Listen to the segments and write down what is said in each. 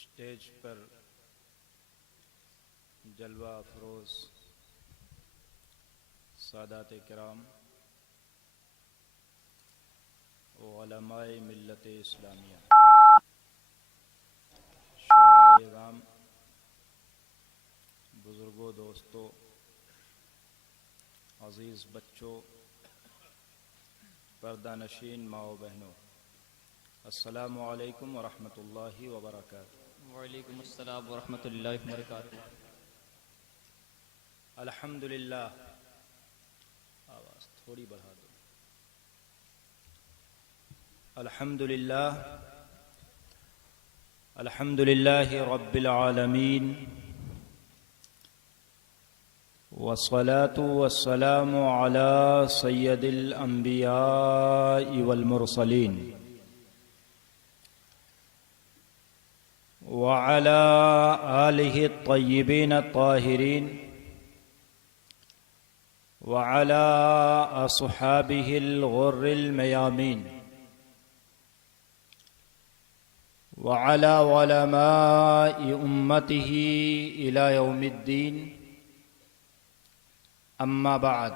Stage पर जलवा अफरोज़ सादात किराम व उलमाए मिल्लत इस्लामिया, शुअराए इज़ाम, बुज़ुर्गों, दोस्तों, अज़ीज़ बच्चों, पर्दा नशीन माओ बहनों, अस्सलामु अलैकुम व रहमतुल्लाहि व बरकातुहू। वालेकुम अस्सलाम व रहमतुल्लाहि व बरकातुहू। अल्हम्दुलिल्लाह, आवाज़ थोड़ी बढ़ा दो। अल्हम्दुलिल्लाह, अल्हम्दुलिल्लाहि रब्बिल आलमीन, वस्सलातु वस्सलामु अला सय्यदिल अंबियाइ वल मुरसलीन व अला आलिहि अत्तय्यिबीन अत्ताहिरीन व अला अस्हाबिहिल गुर्रिल मयामीन व अला उलमाइ उम्मतिही इला यौमिद्दीन, अम्मा बाद।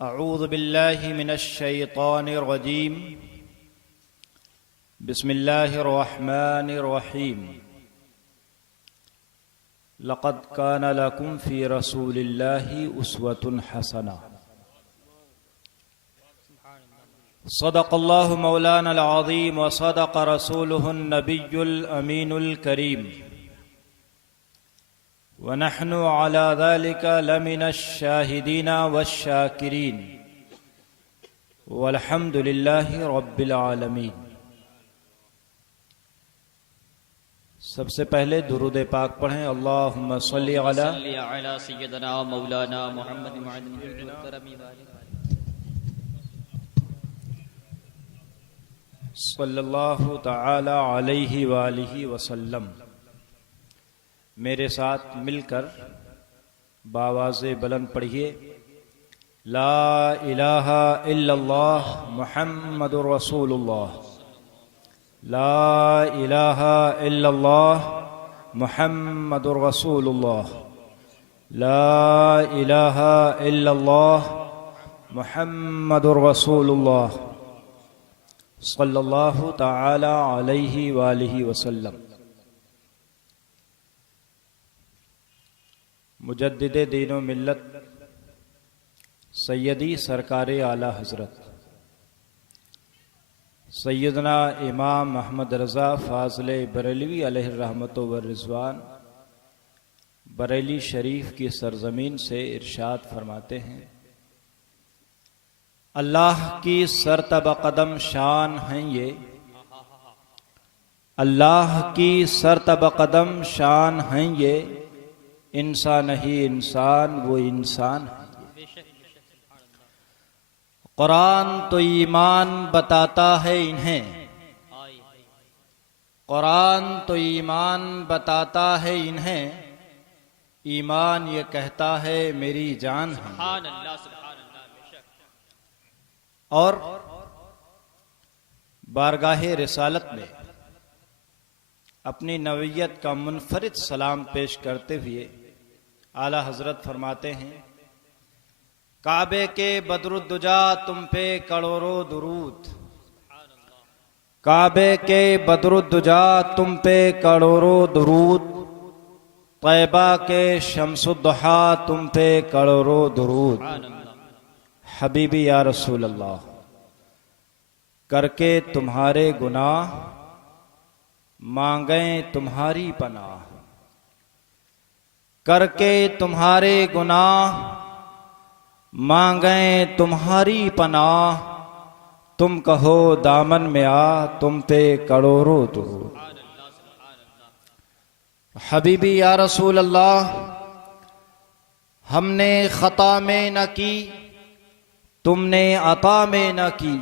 अऊज़ु बिल्लाहि मिनश शैतानिर रजीम, बिस्मिल्लाहिर रहमानिर रहीम। लक़द कान लकुम फ़ी रसूलिल्लाहि उस्वतुन हसना। सदक़ल्लाहु मौलानल अज़ीम व सदक़ रसूलुहुन नबियुल अमीनुल करीम व नहनु अला ज़ालिका लमिनश शाहिदीन वश्शाकिरीन वल्हम्दुलिल्लाहि रब्बिल आलमीन। सबसे पहले दुरूद पाक पढ़ें। अल्लाहुम्मा सल्लि अला सय्यदना मौलाना मुहम्मद सल्लल्लाहु तआला अलैहि वालिहि वसल्लम। मेरे साथ मिलकर बावाज़े बुलंद पढ़िए, ला इलाहा इल्लल्लाह मुहम्मदुर रसूलुल्लाह, ला इलाहा इल्लल्लाह मुहम्मदुर रसूलुल्लाह, ला इलाहा इल्लल्लाह मुहम्मदुर रसूलुल्लाह सल्लल्लाहु तआला अलैहि वालिहि वसल्लम। मुजद्दिदे दीनो मिल्लत सैयदी सरकारे आला हज़रत सैयदना इमाम अहमद रज़ा फ़ाज़िल बरेलवी अलैहि रहमतो व रिज़वान बरेली शरीफ की सरज़मीन से इरशाद फरमाते हैं, अल्लाह की सरतब कदम शान हैं ये, अल्लाह की सरतब कदम शान हैं ये, इंसान नहीं इंसान वो इंसान है। कुरान तो ईमान बताता है इन्हें, कुरान तो ईमान बताता है इन्हें, ईमान ये कहता है मेरी जान है। और बारगाहे रिसालत में अपनी नवियत का मुनफरिद सलाम पेश करते हुए आला हजरत फरमाते हैं, काबे के बदरुद्दुजा तुम पे करोड़ों दुरूद, काबे के बदरुद्दुजा तुम पे करोड़ों दुरूद, तैबा के शम्सुद्दुहा तुम पे करोड़ों दुरूद। हबीबी या रसूल अल्लाह, करके तुम्हारे गुनाह मांगे तुम्हारी पनाह, करके तुम्हारे गुनाह मांगे तुम्हारी पनाह, तुम कहो दामन में आ तुम पे करोड़ों दुरूद। हबीबी या रसूल अल्लाह, हमने खता में न की तुमने अता में न की,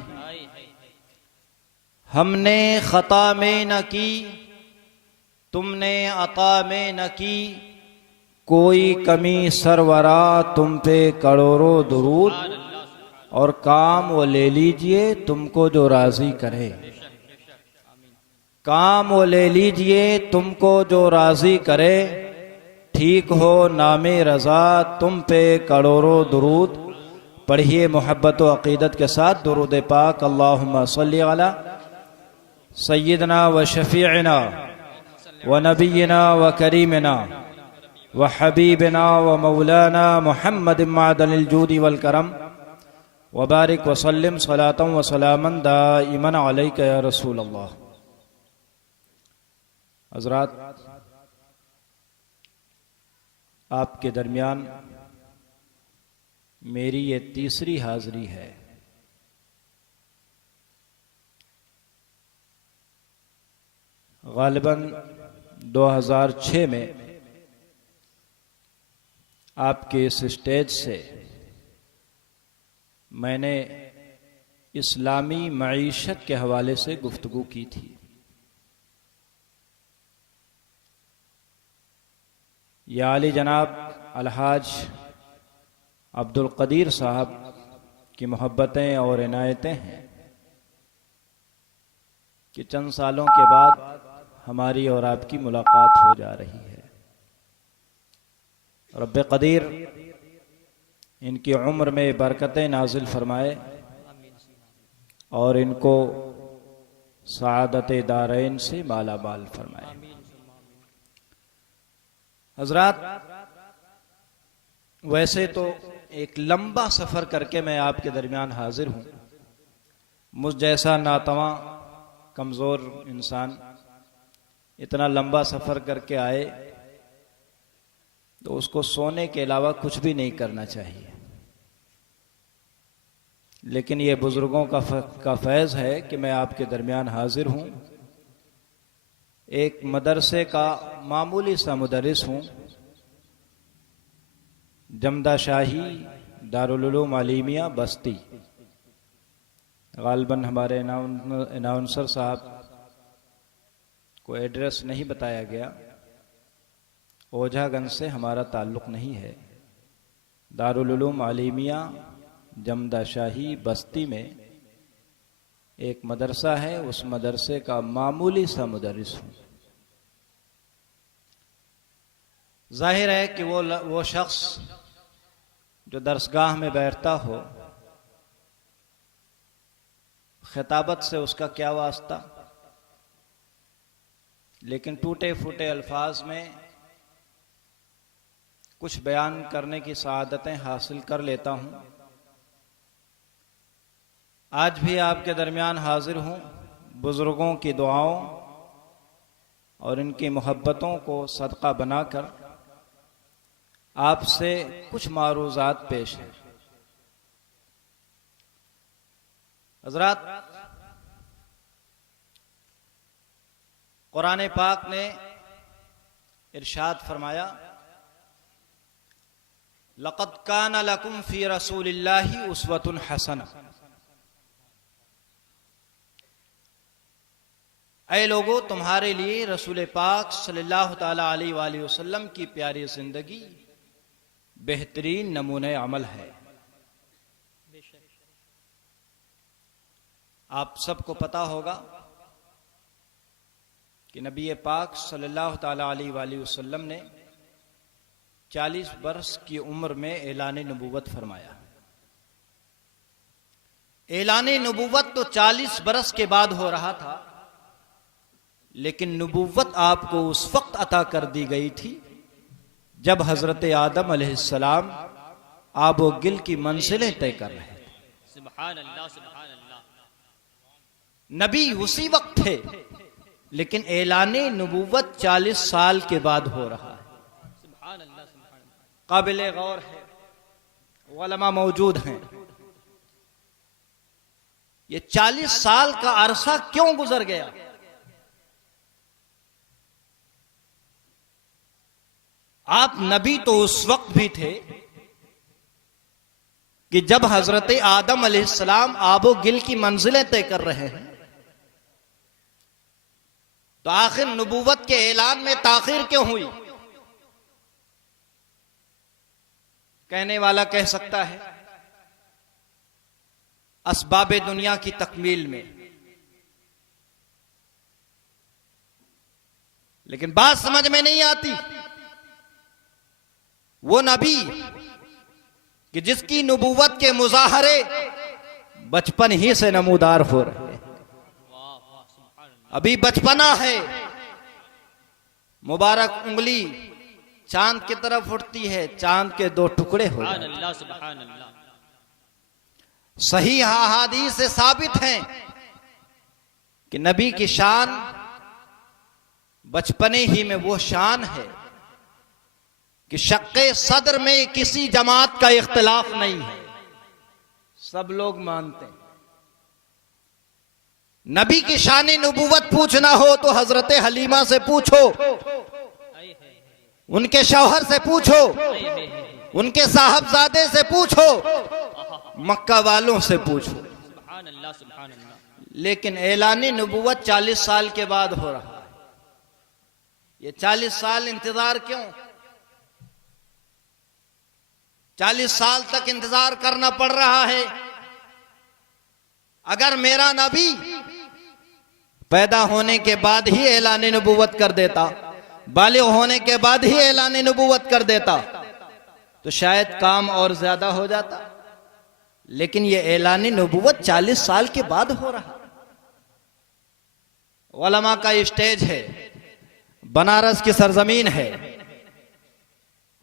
हमने खता में न की तुमने अता में न की, कोई कमी सरवरा तुम पे करोड़ों दुरूद, और काम वो ले लीजिए तुमको जो राजी करे। काम वो ले लीजिए तुमको जो राजी करे, ठीक हो नामे रजा तुम पे करोड़ों दुरूद। पढ़िए मोहब्बत व अकीदत के साथ दुरूद पाक। अल्लाहुम्मा सल्ली अला सय्यदना व शफीअना व नबीना व करीमना व हबीबना व मौलाना मुहम्मद मादनिल जूदी वल करम व बारिक व सल्लिम सलातम व सलामन दाइमन अलैका या रसूल अल्लाह। हज़रात, आपके दरमियान मेरी ये तीसरी हाजिरी है। गालिबन 2006 में आपके इस स्टेज से मैंने इस्लामी मईशत के हवाले से गुफ्तगू की थी। या अली जनाब अलहाज अब्दुल कदीर साहब की मोहब्बतें और इनायतें हैं कि चंद सालों के बाद हमारी और आपकी मुलाकात हो जा रही है। रब्बे कदीर इनकी उम्र में बरकतें नाजिल फरमाए और इनको सआदत दारैन से माला माल फरमाए। हजरात, वैसे तो एक लंबा सफर करके मैं आपके दरमियान हाजिर हूं। मुझ जैसा नातवा कमजोर इंसान इतना लंबा सफर करके आए तो उसको सोने के अलावा कुछ भी नहीं करना चाहिए। लेकिन ये बुजुर्गों का फैज है कि मैं आपके दरमियान हाजिर हूं। एक मदरसे का मामूली सा मुदर्रिस हूं। जमदा शाही दारुल उलूम आलिमिया बस्ती। गालिबन हमारे अनाउंसर साहब को एड्रेस नहीं बताया गया। ओझागंज से हमारा ताल्लुक़ नहीं है। दारुल उलूम आलिमिया जमदा शाही बस्ती में एक मदरसा है, उस मदरसे का मामूली सा मुदर्रिस हूं। जाहिर है कि वो शख्स जो दरसगाह में बैठता हो, खिताबत से उसका क्या वास्ता, लेकिन टूटे फूटे अल्फाज में कुछ बयान करने की सआदतें हासिल कर लेता हूं। आज भी आपके दरमियान हाजिर हूं बुजुर्गों की दुआओं और इनकी मोहब्बतों को सदका बनाकर आपसे कुछ मारूजात पेश है। हजरात, कुरान पाक ने इरशाद फरमाया, लक़द काना लकुम फी रसूलिल्लाहि उस्वतुन हसना। ऐ लोगो, तुम्हारे लिए रसूल पाक सल्लल्लाहु ताला अलैहि वसल्लम की प्यारी जिंदगी बेहतरीन नमूने अमल है। आप सबको पता होगा कि नबी पाक सल्लल्लाहु ताला अलैहि वसल्लम ने 40 बरस की उम्र में ऐलान नबूवत फरमाया। ऐलान नबूवत तो 40 बरस के बाद हो रहा था, लेकिन नबूवत आपको उस वक्त अता कर दी गई थी जब हजरत आदम अलैहिस्सलाम आबो गिल की मंजिलें तय कर रहे थे। सुभान अल्लाह, सुभान अल्लाह। नबी उसी वक्त थे, लेकिन ऐलान नबूवत 40 साल के बाद हो रहा है। सुभान अल्लाह, सुभान अल्लाह। काबिल गौर है, उलमा मौजूद हैं। ये 40 साल का अरसा क्यों गुजर गया? आप नबी तो उस वक्त भी थे कि जब हजरत आदम अलैहिस्सलाम आबो गिल की मंजिलें तय कर रहे हैं, तो आखिर नबूवत के ऐलान में ताखीर क्यों हुई? कहने वाला कह सकता है असबाब दुनिया की तकमील में। लेकिन बात समझ में नहीं आती। वो नबी कि जिसकी नबूवत के मुजाहरे बचपन ही से नमूदार हो रहे हैं, अभी बचपना है, मुबारक उंगली चांद की तरफ उठती है, चांद के दो टुकड़े हो जाते हैं। सुभान अल्लाह। सही अहादीस से साबित है कि नबी की शान बचपने ही में वो शान है कि शक्के सदर में किसी जमात का इख्तिलाफ नहीं है, सब लोग मानते हैं। नबी की शान नबूवत पूछना हो तो हजरत हलीमा से पूछो, उनके शौहर से पूछो, उनके साहबजादे से पूछो, मक्का वालों से पूछो। सुभान अल्लाह, सुभान अल्लाह। लेकिन ऐलानी नबूवत 40 साल के बाद हो रहा है। ये 40 साल इंतजार क्यों? 40 साल तक इंतजार करना पड़ रहा है। अगर मेरा नबी पैदा होने के बाद ही ऐलान नबूवत कर देता, बालिग होने के बाद ही ऐलान नबूवत कर देता, तो शायद काम और ज्यादा हो जाता। लेकिन ये ऐलान नबूवत 40 साल के बाद हो रहा। उलमा का स्टेज है, बनारस की सरजमीन है,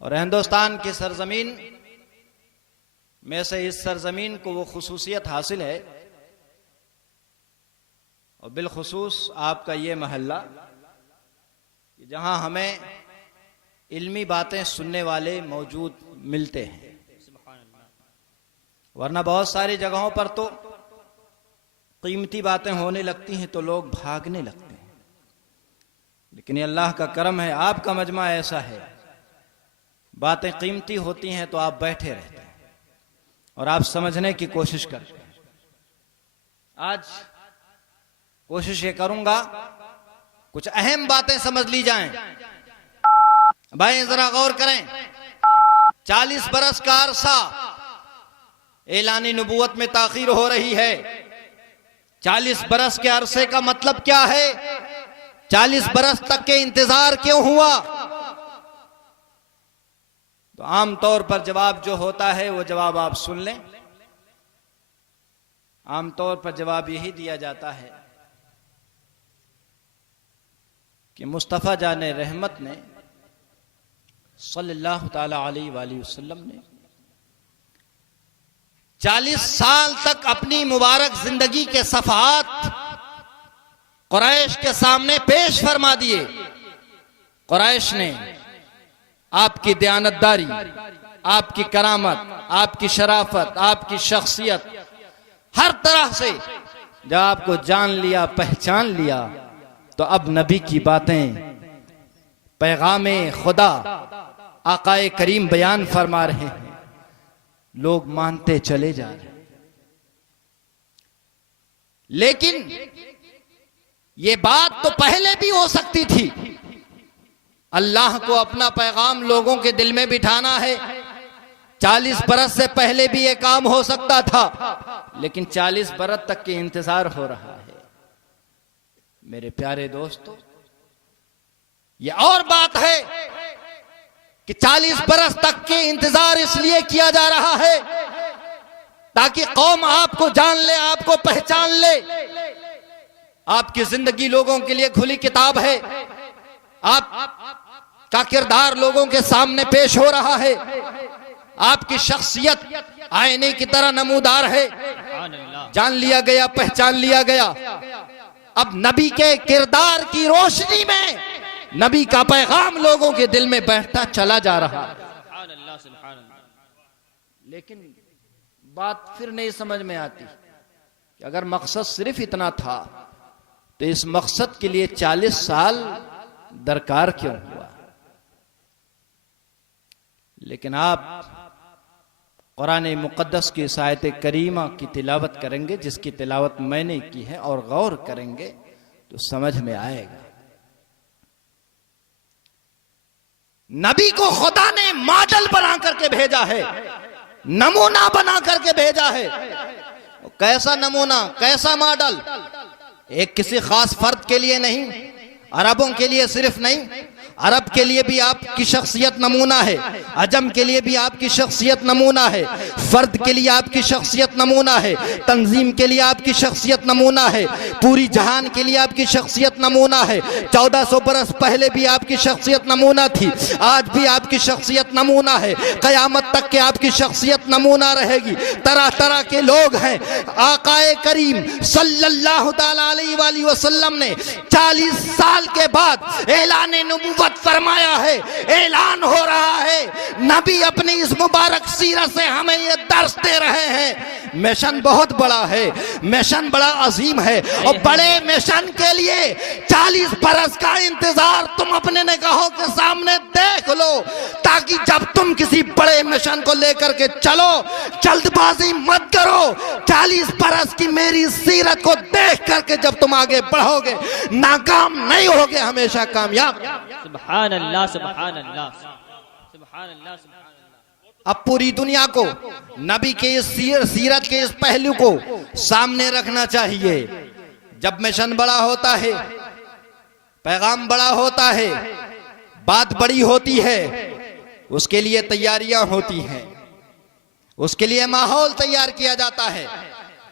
और हिंदुस्तान की सरजमीन में से इस सरजमीन को वो खुसूसियत हासिल है, और बिलखुसूस आपका ये महल्ला जहां हमें इल्मी बातें सुनने वाले मौजूद मिलते हैं। वरना बहुत सारी जगहों पर तो कीमती बातें होने लगती हैं तो लोग भागने लगते हैं। लेकिन ये अल्लाह का करम है, आपका मजमा ऐसा है, बातें कीमती होती हैं तो आप बैठे रहते हैं और आप समझने की कोशिश करते हैं। आज कोशिश ये करूंगा कुछ अहम बातें समझ ली जाएं। भाई जरा गौर करें, 40 बरस का अरसा ऐलानी नबूवत में ताखीर हो रही है। 40 बरस के अरसे का मतलब क्या है? 40 बरस तक के इंतजार क्यों हुआ? तो आमतौर पर जवाब जो होता है वो जवाब आप सुन लें। आमतौर पर जवाब यही दिया जाता है कि मुस्तफ़ा जाने रहमत ने सल्लल्लाहु ताला अलैहि वसल्लम ने 40 साल तक अपनी मुबारक जिंदगी के सफ़हात कुरैश के सामने पेश फरमा दिए। कुरैश ने आपकी दयानतदारी, आपकी करामत, आपकी शराफत, आपकी शख्सियत, हर तरह से जब आपको जान लिया, पहचान लिया, तो अब नबी की बातें, पैगामे खुदा आकाए करीम बयान फरमा रहे हैं, लोग मानते चले जा रहे हैं। लेकिन ये बात तो पहले भी हो सकती थी। अल्लाह को अपना पैगाम लोगों के दिल में बिठाना है, 40 बरस से पहले भी ये काम हो सकता था, लेकिन 40 बरस तक के इंतजार हो रहा है। मेरे प्यारे दोस्तों, ये और बात है कि 40 बरस तक के इंतजार इसलिए किया जा रहा है ताकि कौम आपको जान ले, आपको पहचान ले। आपकी जिंदगी लोगों के लिए खुली किताब है, आप का किरदार लोगों के सामने पेश हो रहा है, आपकी शख्सियत आईने की तरह नमूदार है, जान लिया गया, पहचान लिया गया। अब नबी के किरदार की रोशनी में नबी का पैगाम लोगों के दिल में बैठता चला जा रहा है। लेकिन बात फिर नहीं समझ में आती कि अगर मकसद सिर्फ इतना था तो इस मकसद के लिए 40 साल दरकार क्यों हुआ? लेकिन आप कुरान मुक़द्दस की इस आयत करीमा की तिलावत करेंगे, जिसकी तिलावत मैंने की है, और गौर करेंगे तो समझ में आएगा। नबी को खुदा ने मॉडल बना करके भेजा है, नमूना बना करके भेजा है। कैसा नमूना, कैसा मॉडल? एक किसी खास फर्द के लिए नहीं, अरबों के लिए सिर्फ नहीं, अरब के लिए भी आपकी शख्सियत नमूना है, अजम के लिए भी आपकी शख्सियत नमूना है, फर्द के लिए आपकी शख्सियत नमूना है, तंजीम के लिए आपकी शख्सियत नमूना है, पूरी जहान के लिए आपकी शख्सियत नमूना है। 1400 बरस पहले भी आपकी शख्सियत नमूना थी, आज भी आपकी शख्सियत नमूना है, क़यामत तक के आपकी शख्सियत नमूना रहेगी। तरह तरह के लोग हैं। आकाए करीम सल्लल्लाहु तआला अलैहि वसल्लम ने 40 साल के बाद ऐलान नबूवत फरमाया है, ऐलान हो रहा है। नबी अपनी इस मुबारक सीरत से हमें ये दर्स दे रहे हैं। मिशन बहुत बड़ा है, मिशन बड़ा अजीम है, और बड़े मिशन के लिए 40 बरस का इंतजार तुम अपने निगाहों के सामने देख लो, ताकि जब तुम किसी बड़े मिशन को लेकर के चलो, जल्दबाजी मत करो। 40 बरस की मेरी सीरत को देख करके जब तुम आगे बढ़ोगे, नाकाम नहीं होगे, हमेशा कामयाब। सुभान अल्लाह, सुभान अल्लाह, सुभान अल्लाह, सुभान अल्लाह। अब पूरी दुनिया को नबी के इस सीरत के इस पहलू को सामने रखना चाहिए। जब मिशन बड़ा होता है, पैगाम बड़ा होता है, बात बड़ी होती है, उसके लिए तैयारियां होती हैं, उसके लिए माहौल तैयार किया जाता है,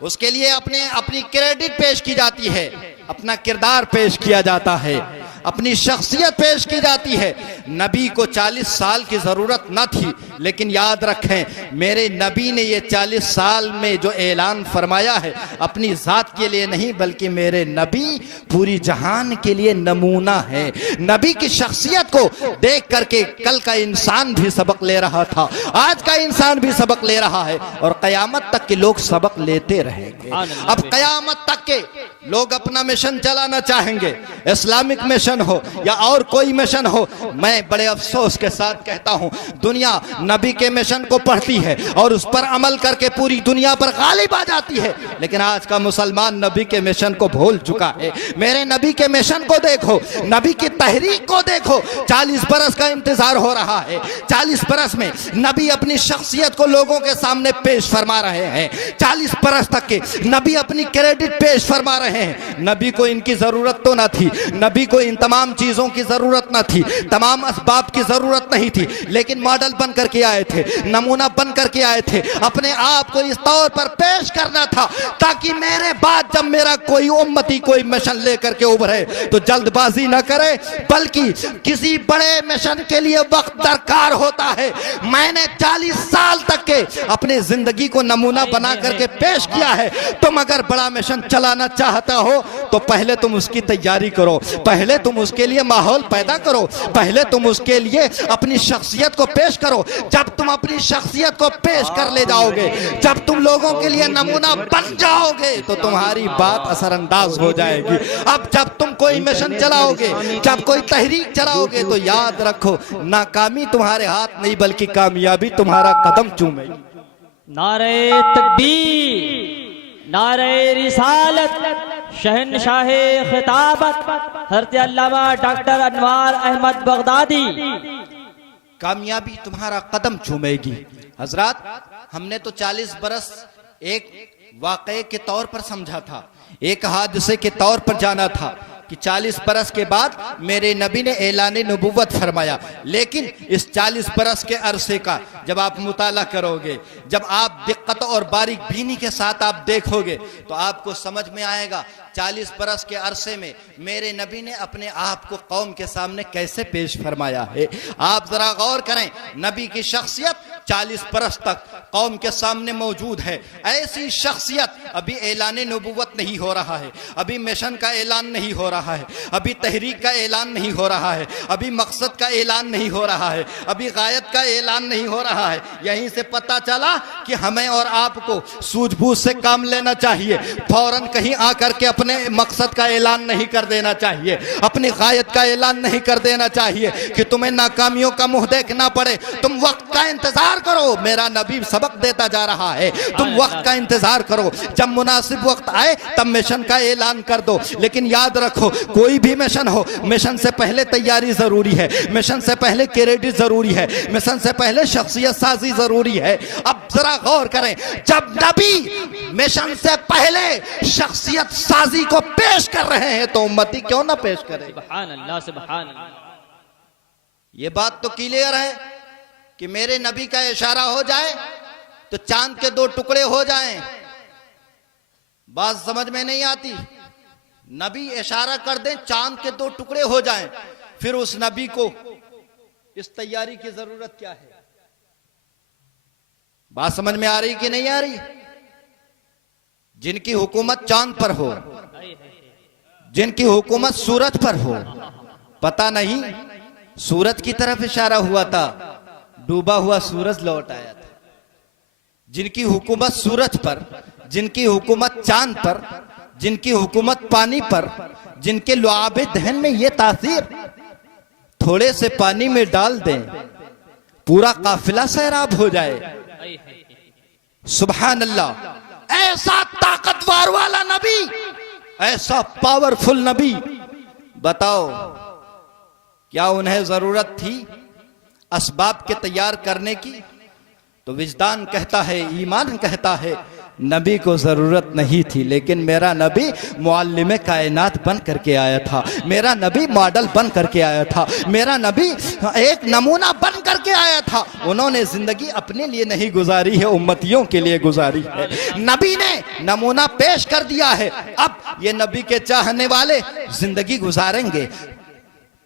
उसके लिए अपनी क्रेडिट पेश की जाती है, अपना किरदार पेश किया जाता है, अपनी शख्सियत पेश की जाती है। नबी को 40 साल की जरूरत न थी, लेकिन याद रखें मेरे नबी ने ये 40 साल में जो ऐलान फरमाया है, अपनी जात के लिए नहीं, बल्कि मेरे नबी पूरी जहान के लिए नमूना है। नबी की शख्सियत को देख करके कल का इंसान भी सबक ले रहा था, आज का इंसान भी सबक ले रहा है, और कयामत तक के लोग सबक लेते रहेंगे। अब कयामत तक के लोग अपना मिशन चलाना चाहेंगे, इस्लामिक मिशन हो या और कोई मिशन हो। मैं बड़े अफसोस के साथ कहता हूं, दुनिया नबी के मिशन को पढ़ती है और उस पर अमल करके पूरी दुनिया पर गालिब आ जाती है, लेकिन आज का मुसलमान नबी के मिशन को भूल चुका है। मेरे नबी के मिशन को देखो, नबी की तहरीक को देखो। 40 बरस का इंतजार हो रहा है, 40 बरस में नबी अपनी शख्सियत को लोगों के सामने पेश फरमा रहे हैं। 40 बरस तक के नबी अपनी क्रेडिट पेश फरमा रहे हैं। नबी को इनकी जरूरत तो ना थी, नबी को इन तमाम चीजों की जरूरत न थी, तमाम असबाब की जरूरत नहीं थी, लेकिन मॉडल बन करके आए थे, नमूना बन करके आए थे। अपने आप को इस तौर पर पेश करना था ताकि मेरे बाद जब मेरा कोई उम्मती कोई मिशन लेकर के उभरे तो जल्दबाजी न करे, बल्कि किसी बड़े मिशन के लिए वक्त दरकार होता है। मैंने 40 साल तक के अपनी जिंदगी को नमूना बना करके पेश किया है। तुम अगर बड़ा मिशन चलाना चाहता हो तो पहले तुम उसकी तैयारी करो, पहले तुम उसके लिए माहौल पैदा करो, पहले तुम उसके लिए अपनी शख्सियत को पेश करो। जब तुम अपनी शख्सियत को पेश कर ले जाओगे, जब तुम लोगों के लिए नमूना बन जाओगे, तो तुम्हारी बात असरअंदाज हो जाएगी। अब जब तुम कोई मिशन चलाओगे, जब कोई तहरीक चलाओगे, तो याद रखो नाकामी तुम्हारे हाथ नहीं बल्कि कामयाबी तुम्हारा कदम चूमेगी। नारे तकबीर, नारे रिसालत, शहनशाहे खिताबत हज़रत अल्लामा डॉक्टर अनवार अहमद बगदादी। कामयाबी तुम्हारा कदम चूमेगी। हजरात, हमने तो 40 बरस एक वाक़े के तौर पर समझा था, एक हादसे के तौर पर जाना था कि 40 बरस के बाद मेरे नबी ने ऐलान नबूवत फरमाया। लेकिन इस 40 बरस के अरसे का जब आप मुताला करोगे, जब आप दिक्कत और बारीक बीनी के साथ आप देखोगे, तो आपको समझ में आएगा 40 बरस के अरसे में मेरे नबी ने अपने आप को कौम के सामने कैसे पेश फरमाया है। आप जरा गौर करें, नबी की शख्सियत 40 बरस तक कौम के सामने मौजूद है। ऐसी शख्सियत अभी ऐलान नबूवत नहीं हो रहा है, अभी मिशन का ऐलान नहीं हो रहा है, अभी तहरीक का ऐलान नहीं हो रहा है, अभी मकसद का ऐलान नहीं हो रहा है, अभी गायत का ऐलान नहीं हो रहा है। यहीं से पता चला कि हमें और आपको सूझबूझ से काम लेना चाहिए। फौरन कहीं आकर के अपने मकसद का ऐलान नहीं कर देना चाहिए, अपनी गायत का ऐलान नहीं कर देना चाहिए कि तुम्हें नाकामियों का मुंह देखना पड़े। तुम वक्त का इंतजार करो, मेरा नबी सबक देता जा रहा है। तुम वक्त का इंतजार करो, जब मुनासिब वक्त आए तब मिशन का ऐलान कर दो। लेकिन याद रखो, कोई भी मिशन हो, मिशन से पहले तैयारी जरूरी है, मिशन से पहले क्रेडिट जरूरी है, मिशन से पहले शख्सियत साजी जरूरी है। अब जरा गौर करें, जब नबी मिशन से पहले शख्सियत साजी को पेश कर रहे हैं तो उम्मती क्यों ना पेश करे। सुभान अल्लाह, सुभान अल्लाह। ये बात तो क्लियर है कि मेरे नबी का इशारा हो जाए तो चांद के 2 टुकड़े हो जाएं। बात समझ में नहीं आती। नबी इशारा कर दें, चांद के 2 टुकड़े हो जाएं, फिर उस नबी को इस तैयारी की जरूरत क्या है। बात समझ में आ रही कि नहीं आ रही। जिनकी हुकूमत चांद पर हो, जिनकी हुकूमत सूरज पर हो, पता नहीं सूरज की तरफ इशारा हुआ था, डूबा हुआ सूरज लौट आया था। जिनकी हुकूमत सूरज पर, जिनकी हुकूमत चांद पर, जिनकी हुकूमत पानी पर, जिनके लुआबे दहन में ये तासीर, थोड़े से पानी में डाल दें पूरा काफिला सैराब हो जाए। सुभान अल्लाह। ऐसा ताकतवर वाला नबी, ऐसा पावरफुल नबी, बताओ क्या उन्हें जरूरत थी असबाब के तैयार करने की? तो विजदान कहता है, ईमान कहता है नबी को जरूरत नहीं थी, लेकिन मेरा नबी मुअल्लिम कायनात बन करके आया था, मेरा नबी मॉडल बन करके आया था, मेरा नबी एक नमूना बन करके आया था। उन्होंने जिंदगी अपने लिए नहीं गुजारी है, उम्मतियों के लिए गुजारी है। नबी ने नमूना पेश कर दिया है। अब ये नबी के चाहने वाले जिंदगी गुजारेंगे,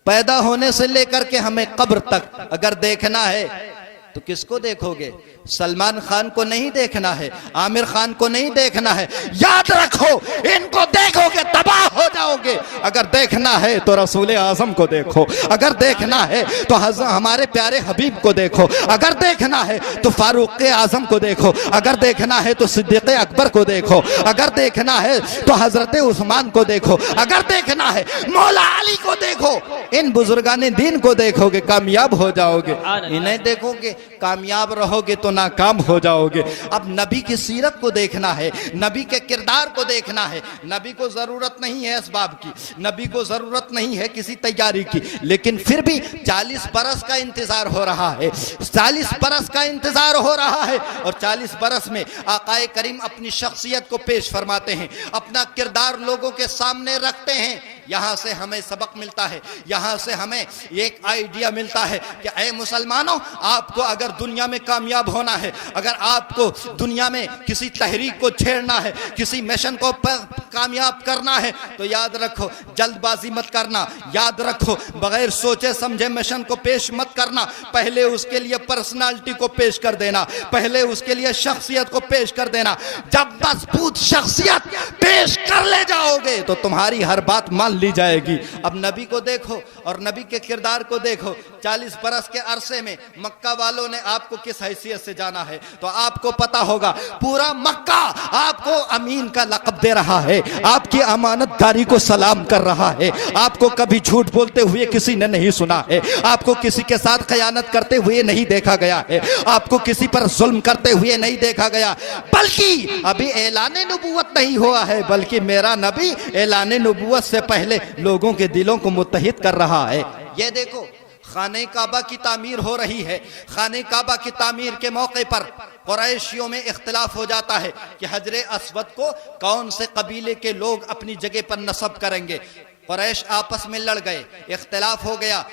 पैदा होने से लेकर के हमें कब्र तक अगर देखना है तो किसको देखोगे? सलमान खान को नहीं देखना है, आमिर खान को नहीं देखना है। याद रखो, इनको देखोगे तबाह हो जाओगे। अगर देखना है तो रसूल आजम को देखो, अगर देखना है तो हमारे प्यारे हबीब को देखो, अगर देखना है तो फारूक आजम को देखो, अगर देखना है तो सिद्दीक अकबर को देखो, अगर देखना है तो हजरत उस्मान को देखो, अगर देखना है मौला अली को देखो। इन बुजुर्गान दीन को देखोगे कामयाब हो जाओगे, इन्हें देखोगे कामयाब रहोगे तो नाकाम हो जाओगे। अब नबी की सीरत को देखना है, नबी के किरदार को देखना है। नबी को जरूरत नहीं है असबाब की, नबी को जरूरत नहीं है किसी तैयारी की, लेकिन फिर भी 40 बरस का इंतजार हो रहा है, 40 बरस का इंतजार हो रहा है। और 40 बरस में आकाए करीम अपनी शख्सियत को पेश फरमाते हैं, अपना किरदार लोगों के सामने रखते हैं। यहां से हमें सबक मिलता है, यहां से हमें एक आइडिया मिलता है कि ऐ मुसलमानों, आपको अगर दुनिया में कामयाब होना है, अगर आपको दुनिया में किसी तहरीक को छेड़ना है, किसी मिशन को कामयाब करना है, तो याद रखो जल्दबाजी मत करना, याद रखो बगैर सोचे समझे मिशन को पेश मत करना। पहले उसके लिए पर्सनालिटी को पेश कर देना, पहले उसके लिए शख्सियत को पेश कर देना। जब मजबूत शख्सियत पेश कर ले जाओगे तो तुम्हारी हर बात मान ली जाएगी। अब नबी को देखो और नबी के किरदार को देखो। 40 बरस के अरसे में मक्का वालों ने आपको किस हैसियत से जाना है तो आपको पता होगा। पूरा मक्का आपको अमीन का लक़ब दे रहा है, आपकी अमानतदारी को सलाम कर रहा है, आपको कभी झूठ बोलते हुए किसी ने नहीं सुना है, आपको किसी के साथ खयानत करते हुए नहीं देखा गया है, आपको किसी पर जुल्म करते हुए नहीं देखा गया। बल्कि अभी ऐलान नबूवत नहीं हुआ है, बल्कि मेरा नबी ऐलान नबूवत से पहले लोगों के दिलों को मुत्तहिद कर रहा है। ये देखो खाने काबा की तामीर हो रही है। खाने काबा की तामीर के मौके पर कुरैशियों में इख्तिलाफ हो जाता है कि हजरे अस्वद को कौन से कबीले के लोग अपनी जगह पर नस्ब करेंगे। कुरैश आपस में लड़ गए, इख्तिलाफ हो गया,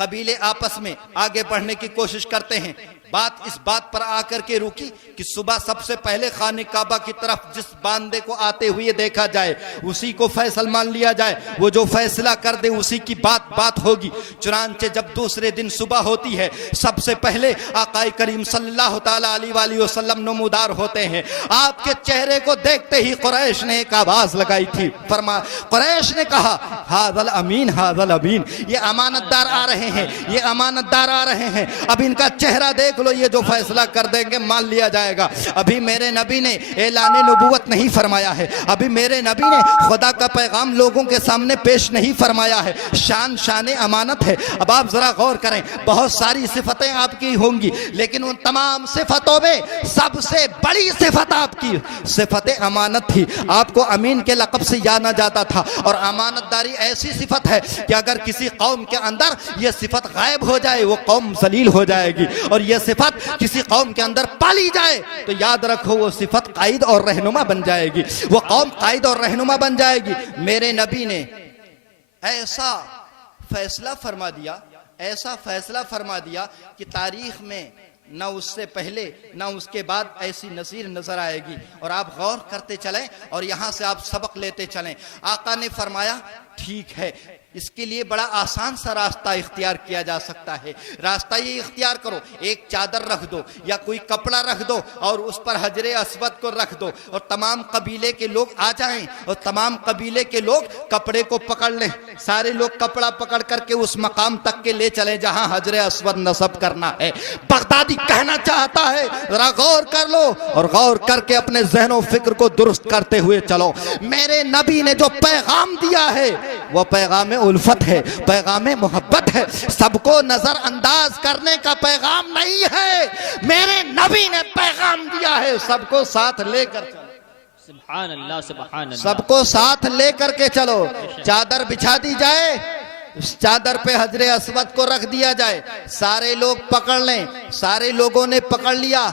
कबीले आपस में आगे बढ़ने की कोशिश करते हैं। बात इस बात पर आकर के रुकी कि सुबह सबसे पहले खाने काबा की तरफ जिस बांदे को आते हुए देखा जाए उसी को फैसल मान लिया जाए, वो जो फैसला कर दे उसी की बात होगी। चुनांचे जब दूसरे दिन सुबह होती है, सबसे पहले आकाए करीम सल्लल्लाहु ताला अलैहि वसल्लम नमूदार होते हैं। आपके चेहरे को देखते ही कुरैश ने एक आवाज लगाई थी, कुरैश ने कहा हाज़ल अमीन, हाज़ल अमीन, ये अमानतदार आ रहे हैं, ये अमानतदार आ रहे हैं। अब इनका चेहरा देख लो, ये जो फैसला कर देंगे मान लिया जाएगा। अभी मेरे नबी ने ऐलान नबूवत नहीं फरमाया है, अभी मेरे नबी ने खुदा का पैगाम लोगों के सामने पेश नहीं फरमाया है। शान अमानत है। अब आप जरा गौर करें, बहुत सारी सिफतें आपकी होंगी, लेकिन उन तमाम सिफतों में सबसे बड़ी सिफत आपकी सिफत अमानत थी। आपको अमीन के लक़ब से जाना जाता था। और अमानतदारी ऐसी सिफत है कि अगर किसी कौम के अंदर यह सिफत गायब हो जाए वो कौम जलील हो जाएगी, और यह सिफत किसी कौम के अंदर पाली जाए तो याद रखो वो सिफत कायद और रहनुमा बन जाएगी, वो कौम कायद और रहनुमा बन जाएगी। मेरे नबी ने ऐसा फैसला फरमा दिया, ऐसा फैसला फरमा दिया कि तारीख में न उससे पहले न उसके बाद ऐसी नज़ीर नजर आएगी। और आप गौर करते चलें और यहां से आप सबक लेते चलें। आका ने फरमाया ठीक है, इसके लिए बड़ा आसान सा रास्ता इख्तियार किया जा सकता है। रास्ता ये इख्तियार करो, एक चादर रख दो या कोई कपड़ा रख दो और उस पर हजरे अस्वद को रख दो और तमाम कबीले के लोग आ जाएं और तमाम कबीले के लोग कपड़े को पकड़ लें। सारे लोग कपड़ा पकड़ करके उस मकाम तक के ले चले जहां हजरे अस्वद नस्ब करना है। बगदादी कहना चाहता है, जरा गौर कर लो और गौर करके अपने ज़हन और फिक्र को दुरुस्त करते हुए चलो। मेरे नबी ने जो पैगाम दिया है वो पैगाम उल्फत है, पैगाम मोहब्बत है, सबको नजरअंदाज करने का पैगाम नहीं है। मेरे नबी ने पैगाम दिया है सबको साथ लेकर चलो, सुभान अल्लाह, सुभान अल्लाह। सबको साथ लेकर के चलो। चादर बिछा दी जाए, उस चादर पे हजरे अस्वद को रख दिया जाए, सारे लोग पकड़ लें। सारे लोगों ने पकड़ लिया,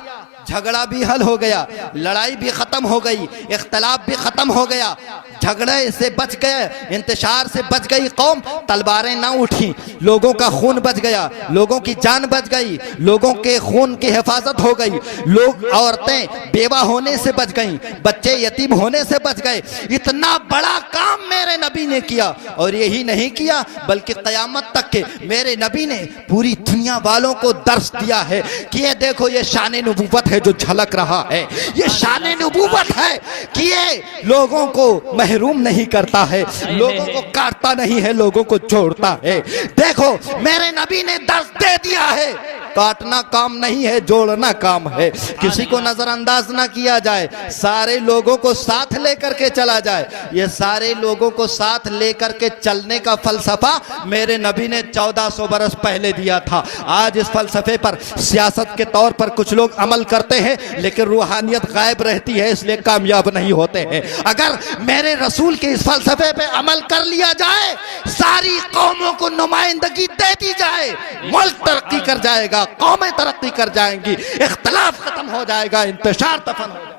झगड़ा भी हल हो गया, लड़ाई भी खत्म हो गई, इख्तलाफ भी खत्म हो गया, झगड़े से बच गए, इंतशार से बच गई कौम, तलवारें ना उठी, लोगों का खून बच गया, लोगों की जान बच गई, लोगों के खून की हिफाजत हो गई, लोग औरतें बेवा होने से बच गईं, बच्चे यतीम होने से बच गए। इतना बड़ा काम मेरे नबी ने किया। और यही नहीं किया बल्कि क़यामत तक के मेरे नबी ने पूरी दुनिया वालों को दर्श दिया है कि ये देखो ये शान नबूवत है जो झलक रहा है, ये शान नबूवत है कि ये लोगों को महरूम नहीं करता है, लोगों को काटता नहीं है, लोगों को जोड़ता है। देखो मेरे नबी ने दर्श दे दिया है, काटना काम नहीं है, जोड़ना काम है। किसी को नजरअंदाज ना किया जाए, सारे लोगों को साथ लेकर के चला जाए। ये सारे लोगों को साथ लेकर के चलने का फलसफा मेरे नबी ने 1400 बरस पहले दिया था। आज इस फलसफे पर सियासत के तौर पर कुछ लोग अमल करते हैं, लेकिन रूहानियत गायब रहती है, इसलिए कामयाब नहीं होते हैं। अगर मेरे रसूल के इस फलसफे पे अमल कर लिया जाए, सारी कौमों को नुमाइंदगी दे दी जाए, मुल्क तरक्की कर जाएगा, कौमें तरक्की कर जाएंगी, इख्तलाफ खत्म हो जाएगा, इंतशार दफन हो जाएगा।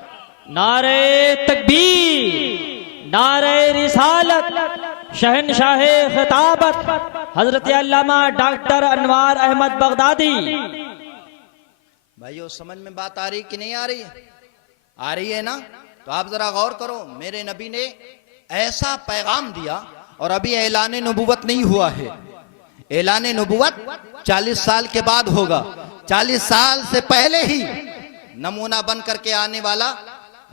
नारे तकबीर, नारे रिसालत, शहनशाह खिताबत हजरत अल्लामा डॉक्टर अनवार अहमद बगदादी। भाइयों समझ में बात आ रही कि नहीं आ रही? आ रही है ना? तो आप जरा गौर करो, मेरे नबी ने ऐसा पैगाम दिया और अभी ऐलान नबूवत नहीं हुआ है। ऐलान नबूवत 40 साल के बाद होगा। 40 साल से पहले ही नमूना बन करके आने वाला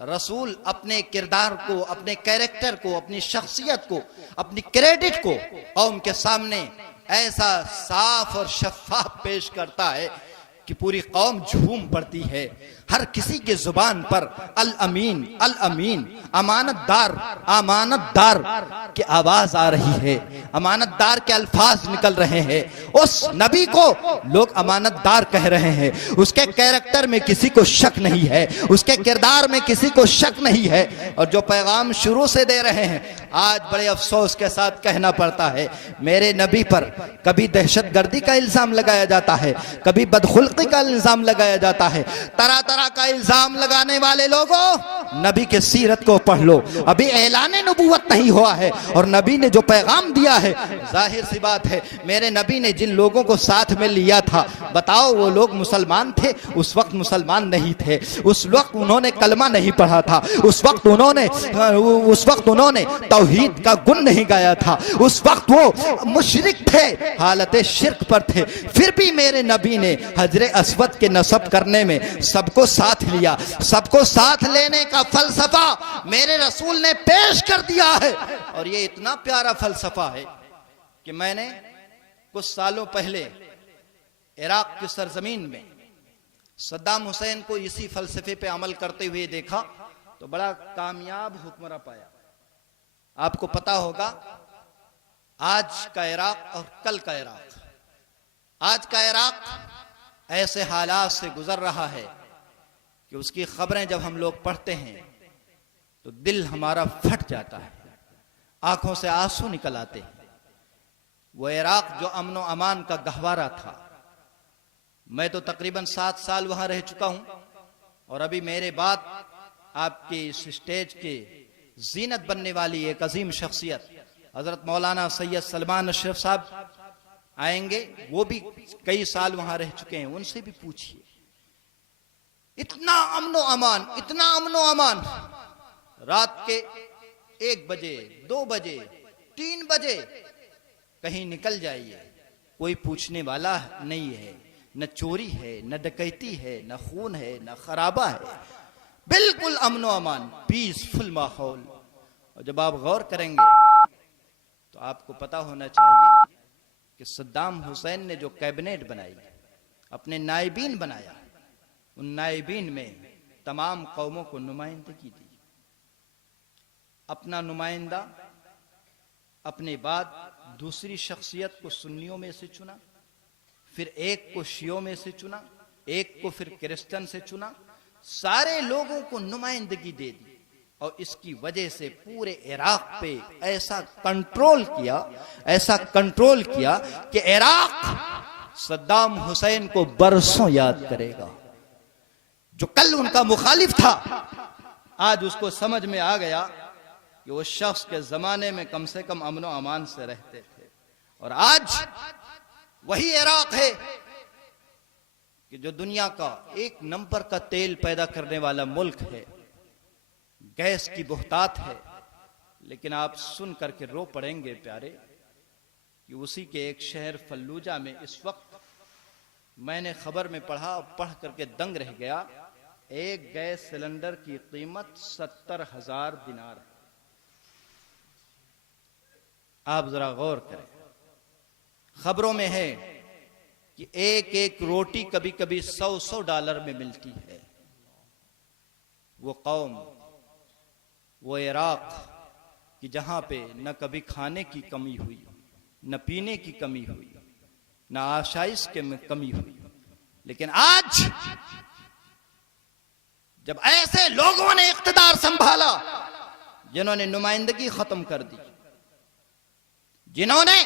रसूल अपने किरदार को, अपने कैरेक्टर को, अपनी शख्सियत को, अपनी क्रेडिट को कौम के सामने ऐसा साफ और शफाफ पेश करता है कि पूरी कौम झूम पड़ती है। हर किसी के जुबान पर अल अमीन, अल अमीन, अमानतदार, अमानतदार की आवाज आ रही है, अमानतदार के अल्फाज निकल रहे हैं। उस नबी को लोग अमानतदार कह रहे हैं। उसके कैरेक्टर में किसी को शक नहीं है, उसके किरदार में किसी को शक नहीं है। और जो पैगाम शुरू से दे रहे हैं, आज बड़े अफसोस के साथ कहना पड़ता है, मेरे नबी पर कभी दहशतगर्दी का इल्जाम लगाया जाता है, कभी बदखुल्की का इल्जाम लगाया जाता है। तरह तरह का इल्जाम लगाने वाले लोगों, नबी के सीरत को पढ़ लो। अभी ऐलान नबूवत नहीं हुआ है और नबी ने जो पैगाम दिया है, जाहिर सी बात है मेरे नबी ने जिन लोगों को साथ में लिया था, बताओ वो लोग मुसलमान थे? उस वक्त मुसलमान नहीं थे, उस वक्त उन्होंने कलमा नहीं पढ़ा था, उस वक्त उन्होंने तौहीद का गुण नहीं गाया था, उस वक्त वो मुशरिक थे, हालत शिर्क पर थे। फिर भी मेरे नबी ने हजरे अस्वद के नस्ब करने में सबको साथ लिया। सबको साथ लेने का फलसफा मेरे रसूल ने पेश कर दिया है। और ये इतना प्यारा फलसफा है कि मैंने कुछ सालों पहले इराक की सरजमीन में सद्दाम हुसैन को इसी फलसफे पे अमल करते हुए देखा तो बड़ा कामयाब हुक्मरान पाया। आपको पता होगा आज का इराक और कल का इराक, आज का इराक ऐसे हालात से गुजर रहा है कि उसकी खबरें जब हम लोग पढ़ते हैं तो दिल हमारा फट जाता है, आंखों से आंसू निकल आते हैं। वो इराक जो अमन व अमान का गहवारा था, मैं तो तकरीबन 7 साल वहां रह चुका हूं और अभी मेरे बाद आपके इस स्टेज के जीनत बनने वाली एक अजीम शख्सियत हजरत मौलाना सैयद सलमान अशरफ साहब आएंगे। वो भी कई साल वहां रह चुके हैं, उनसे भी पूछिए। इतना अमनो अमान, इतना अमनो अमान, रात के 1 बजे 2 बजे 3 बजे कहीं निकल जाइए, कोई पूछने वाला नहीं है, न चोरी है, न डकैती है, न खून है, न खराबा है, बिल्कुल अमनो अमान, पीसफुल माहौल। और जब आप गौर करेंगे तो आपको पता होना चाहिए कि सद्दाम हुसैन ने जो कैबिनेट बनाई, अपने नायबीन बनाया, उन नायबीन में तमाम कौमों को नुमाइंदगी दी। अपना नुमाइंदा अपने बाद दूसरी शख्सियत को सुन्नियों में से चुना, फिर एक को शियों में से चुना, एक को फिर क्रिश्चियन से चुना, सारे लोगों को नुमाइंदगी दे दी। और इसकी वजह से पूरे इराक पे ऐसा कंट्रोल किया, ऐसा कंट्रोल किया कि इराक सद्दाम हुसैन को बरसों याद करेगा। जो कल उनका मुखालिफ था, आज उसको समझ में आ गया कि वो शख्स के जमाने में कम से कम अमनो अमान से रहते थे। और आज वही इराक है कि जो दुनिया का 1 नंबर का तेल पैदा करने वाला मुल्क है, गैस की बहुतात है। लेकिन आप सुन करके रो पड़ेंगे प्यारे कि उसी के एक शहर फल्लूजा में इस वक्त मैंने खबर में पढ़ा, पढ़ करके दंग रह गया, एक गैस सिलेंडर की कीमत 70,000 दिनार। आप जरा गौर करें, खबरों में है कि एक एक रोटी कभी कभी $100 में मिलती है। वो कौम, वो इराक कि जहां पे न कभी खाने की कमी हुई, न पीने की कमी हुई, न आशाइश के में कमी हुई। लेकिन आज जब ऐसे लोगों ने इख्तिदार संभाला जिन्होंने नुमाइंदगी खत्म कर दी, जिन्होंने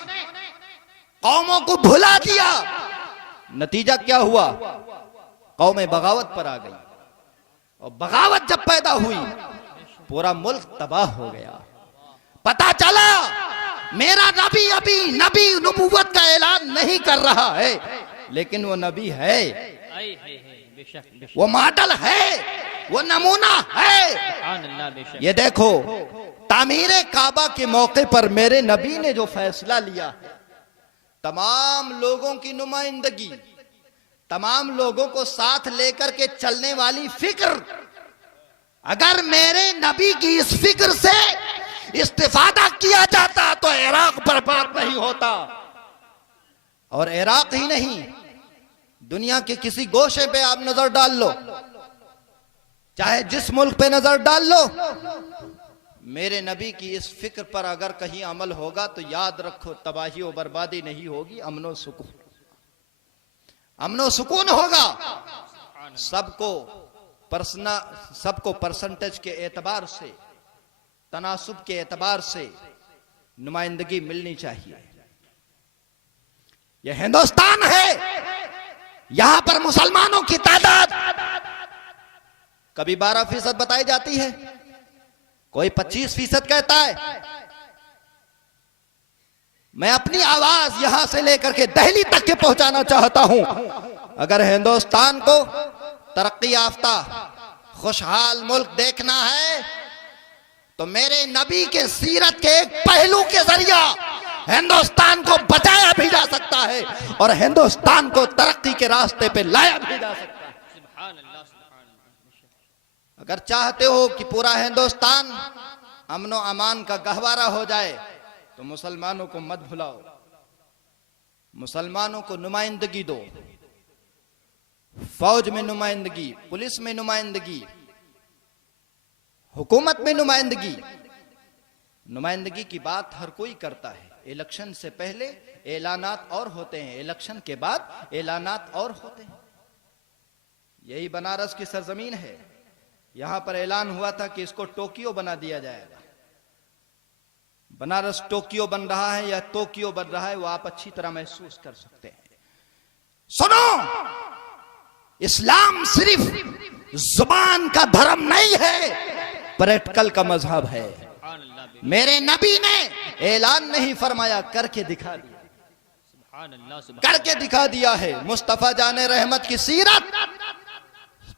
कौमों को भुला दिया, नतीजा क्या हुआ? कौमें बगावत पर आ गई। और बगावत जब पैदा हुई, पूरा मुल्क तबाह हो गया। पता चला मेरा नबी अभी नबी नबूवत का ऐलान नहीं कर रहा है, लेकिन वो नबी है, वो मॉडल है, वो नमूना है। ये देखो, तामीरे काबा के मौके पर मेरे नबी ने जो फैसला लिया है, तमाम लोगों की नुमाइंदगी, तमाम लोगों को साथ लेकर के चलने वाली फिक्र, अगर मेरे नबी की इस फिक्र से इस्तिफादा किया जाता तो इराक बर्बाद नहीं होता। और इराक ही नहीं, दुनिया के किसी गोशे पे आप नजर डाल लो, चाहे जिस मुल्क पे नजर डाल लो, मेरे नबी की इस फिक्र पर अगर कहीं अमल होगा तो याद रखो तबाही और बर्बादी नहीं होगी, अमनो सुकून, अमनो सुकून होगा। सबको परसेंटेज के एतबार से, तनासुब के एतबार से नुमाइंदगी मिलनी चाहिए। यह हिंदुस्तान है, यहां पर मुसलमानों की तादाद कभी 12% बताई जाती है, कोई 25% कहता है। मैं अपनी आवाज यहां से लेकर के दिल्ली तक के पहुंचाना चाहता हूं। अगर हिंदुस्तान को तरक्की याफ्ता खुशहाल मुल्क देखना है तो मेरे नबी के सीरत के एक पहलू के जरिया हिंदुस्तान को बचाया भी जा सकता है और हिंदुस्तान को तरक्की के रास्ते पे लाया भी जा सकता है। अगर चाहते हो कि पूरा हिंदुस्तान अमनो अमान का गहवारा हो जाए तो मुसलमानों को मत भुलाओ, मुसलमानों को नुमाइंदगी दो। फौज में नुमाइंदगी, पुलिस में नुमाइंदगी, हुकूमत में नुमाइंदगी। नुमाइंदगी की बात हर कोई करता है। इलेक्शन से पहले ऐलानात और होते हैं, इलेक्शन के बाद ऐलानात और होते हैं। यही बनारस की सरजमीन है, यहां पर ऐलान हुआ था कि इसको टोक्यो बना दिया जाएगा। बनारस टोक्यो बन रहा है या टोक्यो बन रहा है, वो आप अच्छी तरह महसूस कर सकते हैं। सुनो, इस्लाम सिर्फ जुबान का धर्म नहीं है, प्रैक्टिकल का मजहब है। मेरे नबी ने ऐलान नहीं फरमाया, करके दिखा दिया, करके दिखा दिया है। मुस्तफा जाने रहमत की सीरत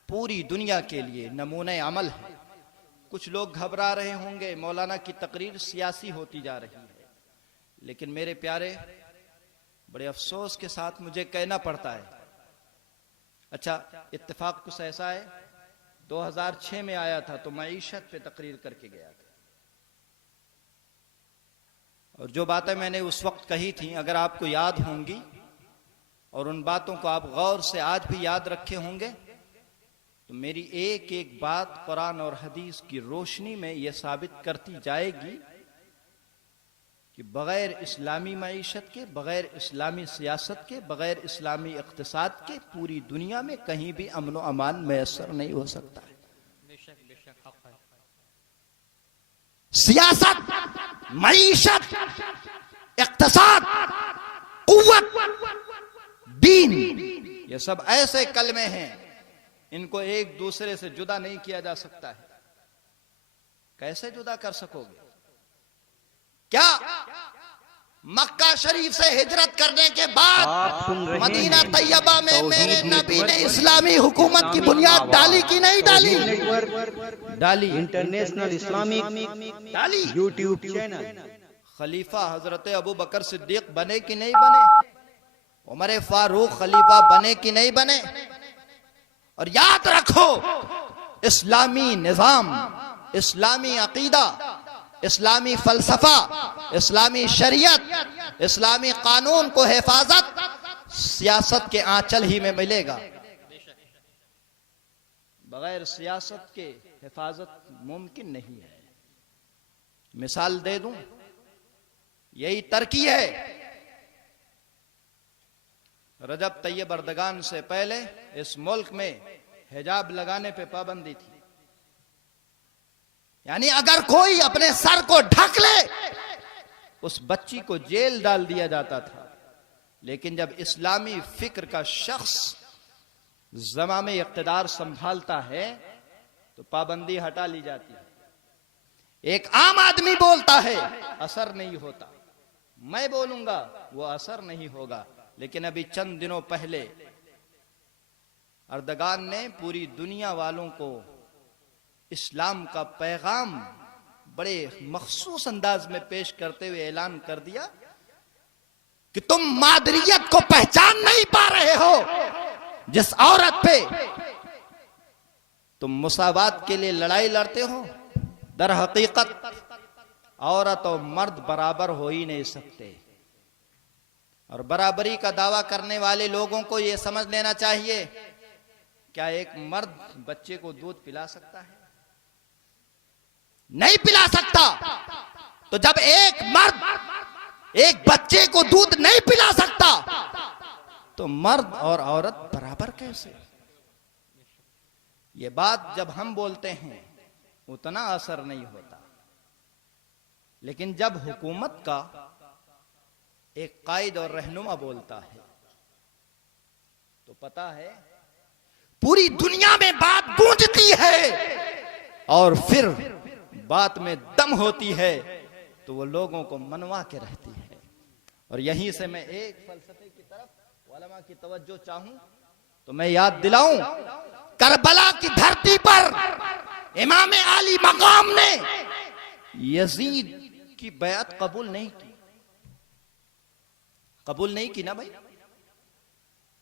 पूरी दुनिया के लिए नमूने अमल है। कुछ लोग घबरा रहे होंगे, मौलाना की तकरीर सियासी होती जा रही है, लेकिन मेरे प्यारे, बड़े अफसोस के साथ मुझे कहना पड़ता है। अच्छा, इत्तेफाक कुछ ऐसा है, 2006 में आया था तो मईशत पे तकरीर करके गया था, और जो बातें मैंने उस वक्त कही थी अगर आपको याद होंगी और उन बातों को आप गौर से आज भी याद रखे होंगे, तो मेरी एक एक बात कुरान और हदीस की रोशनी में यह साबित करती जाएगी कि बगैर इस्लामी मईशत के, बगैर इस्लामी सियासत के, बगैर इस्लामी इक़्तिसाद के पूरी दुनिया में कहीं भी अमन व अमान मैसर नहीं हो सकता है। सियासत, मईशत, इक़्तिसाद, कुव्वत, दीन, ये सब ऐसे कलमे हैं, इनको एक दूसरे से जुदा नहीं किया जा सकता है। कैसे जुदा कर सकोगे? क्या मक्का शरीफ से हिजरत करने के बाद मदीना तैयबा में मेरे नबी ने इस्लामी हुकूमत की बुनियाद डाली कि नहीं डाली? डाली। इंटरनेशनल इस्लामिक डाली। YouTube channel. खलीफा हजरत अबू बकर सिद्दीक बने कि नहीं बने? उमर फारूक खलीफा बने कि नहीं बने? और याद रखो, इस्लामी निजाम, इस्लामी अकीदा, इस्लामी फलसफा, इस्लामी शरीयत, इस्लामी कानून को हिफाजत सियासत के आंचल ही में मिलेगा। बगैर सियासत के हिफाजत मुमकिन नहीं है। मिसाल दे दूं, यही तरकी है। रजब तैयब अर्दगान से पहले इस मुल्क में हिजाब लगाने पे पाबंदी थी, यानी अगर कोई अपने सर को ढक ले उस बच्ची को जेल डाल दिया जाता था। लेकिन जब इस्लामी फिक्र का शख्स ज़मामे इक़्तिदार संभालता है तो पाबंदी हटा ली जाती है। एक आम आदमी बोलता है, असर नहीं होता। मैं बोलूंगा, वो असर नहीं होगा। लेकिन अभी चंद दिनों पहले अर्दगान ने पूरी दुनिया वालों को इस्लाम का पैगाम बड़े मखसूस अंदाज में पेश करते हुए ऐलान कर दिया कि तुम मादरियत को पहचान नहीं पा रहे हो। जिस औरत पे तुम मुसावात के लिए लड़ाई लड़ते हो, दर हकीकत औरत और मर्द बराबर हो ही नहीं सकते। और बराबरी का दावा करने वाले लोगों को यह समझ लेना चाहिए, क्या एक मर्द बच्चे को दूध पिला सकता है? नहीं पिला सकता। तो जब एक मर्द एक बच्चे को दूध नहीं पिला सकता तो मर्द और औरत बराबर कैसे? ये बात जब हम बोलते हैं उतना असर नहीं होता, लेकिन जब हुकूमत का एक कायद और रहनुमा बोलता है तो पता है पूरी दुनिया में बात गूंजती है, और फिर बात में दम होती है तो वो लोगों को मनवा के रहती है। और यहीं से मैं एक फलसफे की तरफ उलमा की तवज्जो चाहूं तो मैं याद दिलाऊं, करबला की धरती पर इमाम आली मकाम ने यजीद की बैत कबूल नहीं की। कबूल नहीं की ना भाई।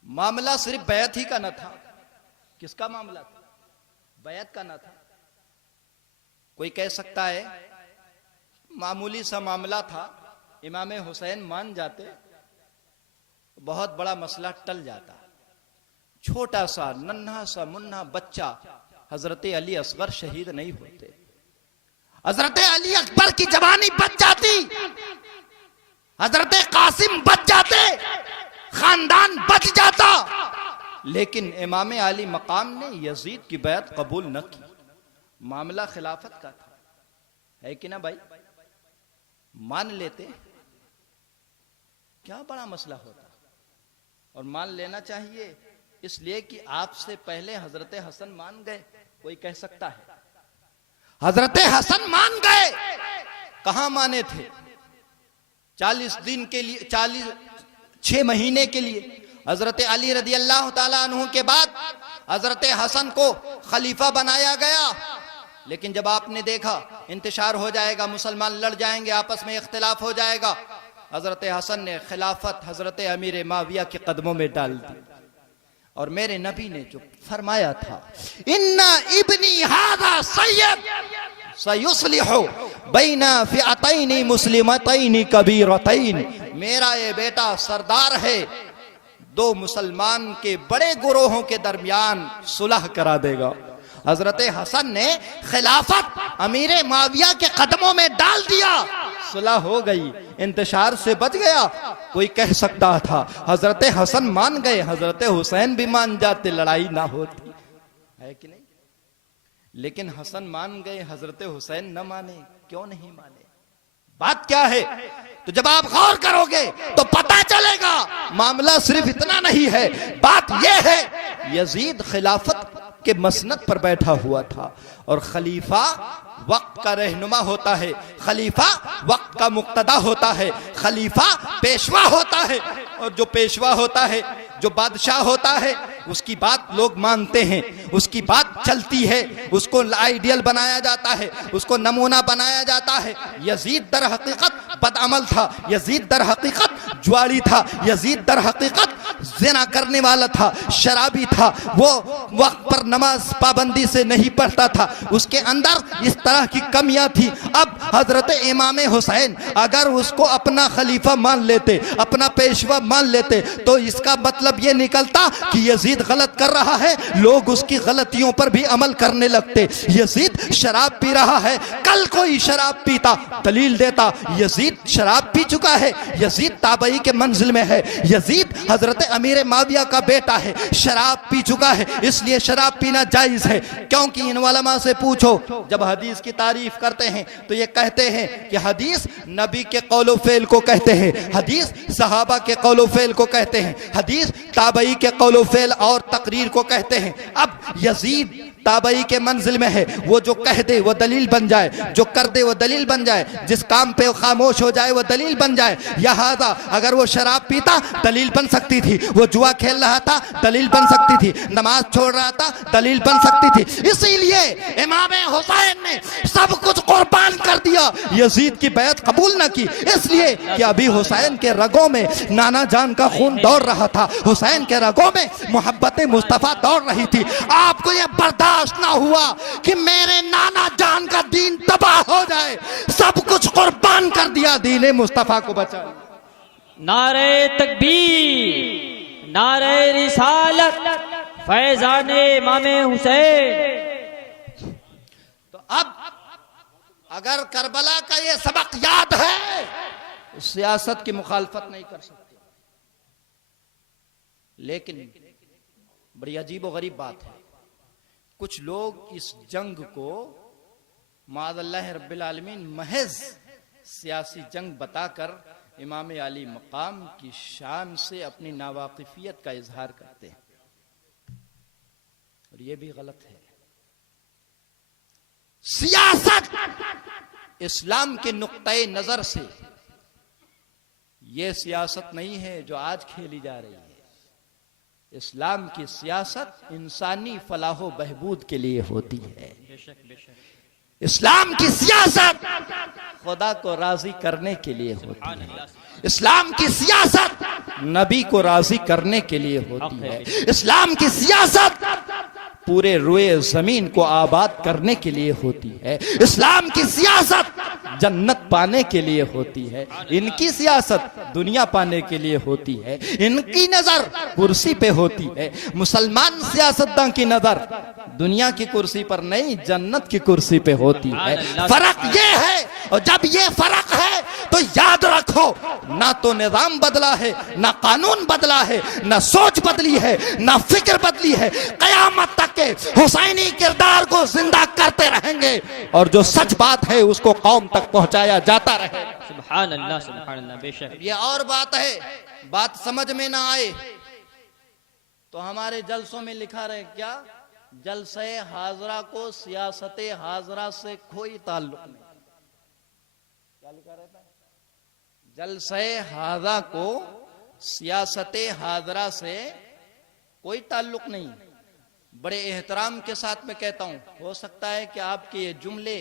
मामला सिर्फ बैत ही का न था। किसका मामला था? बैत का न था। कोई कह सकता है मामूली सा मामला था, इमाम हुसैन मान जाते बहुत बड़ा मसला टल जाता। छोटा सा नन्हा सा मुन्ना बच्चा हजरत अली असगर शहीद नहीं होते। हजरत अली अकबर की जवानी बच जाती, हजरत कासिम बच जाते, खानदान बच जाता, लेकिन इमाम अली मकाम ने यजीद की बैत कबूल न की। मामला खिलाफत का था, है कि ना भाई? मान लेते क्या बड़ा मसला होता, और मान लेना चाहिए, इसलिए कि आपसे पहले हजरत हसन मान गए। कोई कह सकता है हजरत हसन मान गए? कहां माने थे? 40 दिन के लिए, 6 महीने के लिए। हजरत अली रदी अल्लाह ताला अन्हु के बाद हजरत हसन को खलीफा बनाया गया, लेकिन जब आपने देखा इंतशार हो जाएगा, मुसलमान लड़ जाएंगे, आपस में इख्तिलाफ हो जाएगा, हजरत हसन ने खिलाफत हजरत अमीर माविया के कदमों में डाल दी। और मेरे नबी ने जो फरमाया था, इन्ना इब्नी हादा सय्यद सयुस्लिहु बैना फिअतैनि मुस्लिमतैनि कबीरतैन, मेरा ये बेटा सरदार है, 2 मुसलमान के बड़े गुरोहों के दरमियान सुलह करा देगा। हजरत हसन ने खिलाफत अमीर माविया के कदमों में डाल दिया, सुलह हो गई, इंतशार से बच गया। कोई कह सकता था हजरत हसन मान गए, हजरत हुसैन भी मान जाते, लड़ाई ना होती, है कि नहीं? लेकिन हसन मान गए, हजरत हुसैन न माने। क्यों नहीं माने? बात क्या है? तो जब आप गौर करोगे तो पता चलेगा मामला सिर्फ इतना नहीं है। बात यह है, यजीद खिलाफत के मसनद पर बैठा हुआ था, और खलीफा वक्त का रहनुमा होता है, खलीफा वक्त का मुक्तदा होता है, खलीफा पेशवा होता है, और जो पेशवा होता है, जो बादशाह होता है, उसकी बात लोग मानते हैं, उसकी बात चलती है, उसको आइडियल बनाया जाता है, उसको नमूना बनाया जाता है। यजीद दर हकीकत बदअमल था, यजीद दर हकीकत जुआड़ी था, यजीद दर हकीकत ज़िना करने वाला था, शराबी था, वो वक्त पर नमाज पाबंदी से नहीं पढ़ता था, उसके अंदर इस तरह की कमियां थी। अब हजरत इमाम हुसैन अगर उसको अपना खलीफा मान लेते, अपना पेशवा मान लेते, तो इसका मतलब ये निकलता कि यजीद गलत कर रहा है, लोग उसकी गलतियों पर भी अमल करने लगते। यजीद शराब पी रहा है, कल कोई शराब पीता, दलील देता, यजीद शराब पी चुका है, यजीद ताबई के मंजिल में है, यजीद हजरत अमीर माविया का बेटा है, शराब पी चुका है, इसलिए शराब पीना जायज है। क्योंकि इन उलमा से पूछो, जब हदीस की तारीफ करते हैं तो ये कहते हैं कि हदीस नबी के कौलो फेल को कहते हैं, हदीस सहाबा के कौलो फेल को कहते हैं, हदीस ताबई के कौलो फेल और तकरीर को कहते हैं। अब यजीद ताबई के मंजिल में है, वो जो कह दे वो दलील बन जाए, जो कर दे वो दलील बन जाए, जिस काम पे वो खामोश हो जाए वो दलील बन जाए। लिहाजा अगर वो शराब पीता दलील बन सकती थी, वो जुआ खेल रहा था दलील बन सकती थी, नमाज छोड़ रहा था दलील बन सकती थी। इसीलिए इमाम हुसैन ने सब कुछ कुर्बान कर दिया, यजीद की बैत कबूल न की, इसलिए कि अभी हुसैन के रगों में नाना जान का खून दौड़ रहा था, हुसैन के रगों में मोहब्बत मुस्तफा दौड़ रही थी। आपको यह बर्दाश्त ना हुआ कि मेरे नाना जान का दीन तबाह हो जाए, सब कुछ कुर्बान कर दिया दीन मुस्तफा को बचा। नारे तकबीर, नारे रिसालत, फैजाने इमाम हुसैन। तो अब अगर करबला का ये सबक याद है, सियासत की मुखालफत नहीं कर सकते। लेकिन बड़ी अजीब और गरीब बात है, कुछ लोग इस जंग को माअल्लाह रब्बिल आलमीन महज सियासी जंग बताकर इमाम अली मकाम की शान से अपनी नावाकिफियत का इजहार करते हैं, और ये भी गलत है। सियासत इस्लाम के नुक्ते नजर से ये सियासत नहीं है जो आज खेली जा रही है। इस्लाम की सियासत इंसानी फलाहो बहबूद के लिए होती है। इस्लाम की सियासत खुदा को राजी करने के लिए होती है। इस्लाम की सियासत नबी को राजी करने के लिए होती है। इस्लाम की सियासत पूरे रुए जमीन को आबाद करने के लिए होती है। इस्लाम की सियासत जन्नत पाने के लिए होती है, इनकी सियासत दुनिया पाने के लिए होती है, इनकी नजर कुर्सी पे होती है। मुसलमान सियासतदान की नजर दुनिया की कुर्सी पर नहीं, जन्नत की कुर्सी पे होती है। फर्क ये है, और जब ये फर्क है तो याद रखो, ना तो निजाम बदला है, ना कानून बदला है, ना सोच बदली है, ना फिक्र बदली है। कयामत तक के हुसैनी किरदार को जिंदा करते रहेंगे और जो सच बात है उसको कौम तक पहुंचाया जाता रहे। सुभान अल्लाह, सुभान अल्लाह। बेशक ये और बात है, बात समझ में ना आए तो हमारे जलसों में लिखा रहे क्या, जलसे हाजरा को सियासते हाजरा से कोई ताल्लुक नहीं। क्या लिखा रहता है? जलसे हाजरा को सियासते हाजरा से कोई ताल्लुक नहीं। बड़े एहतराम के साथ में कहता हूं, हो सकता है कि आपके ये जुमले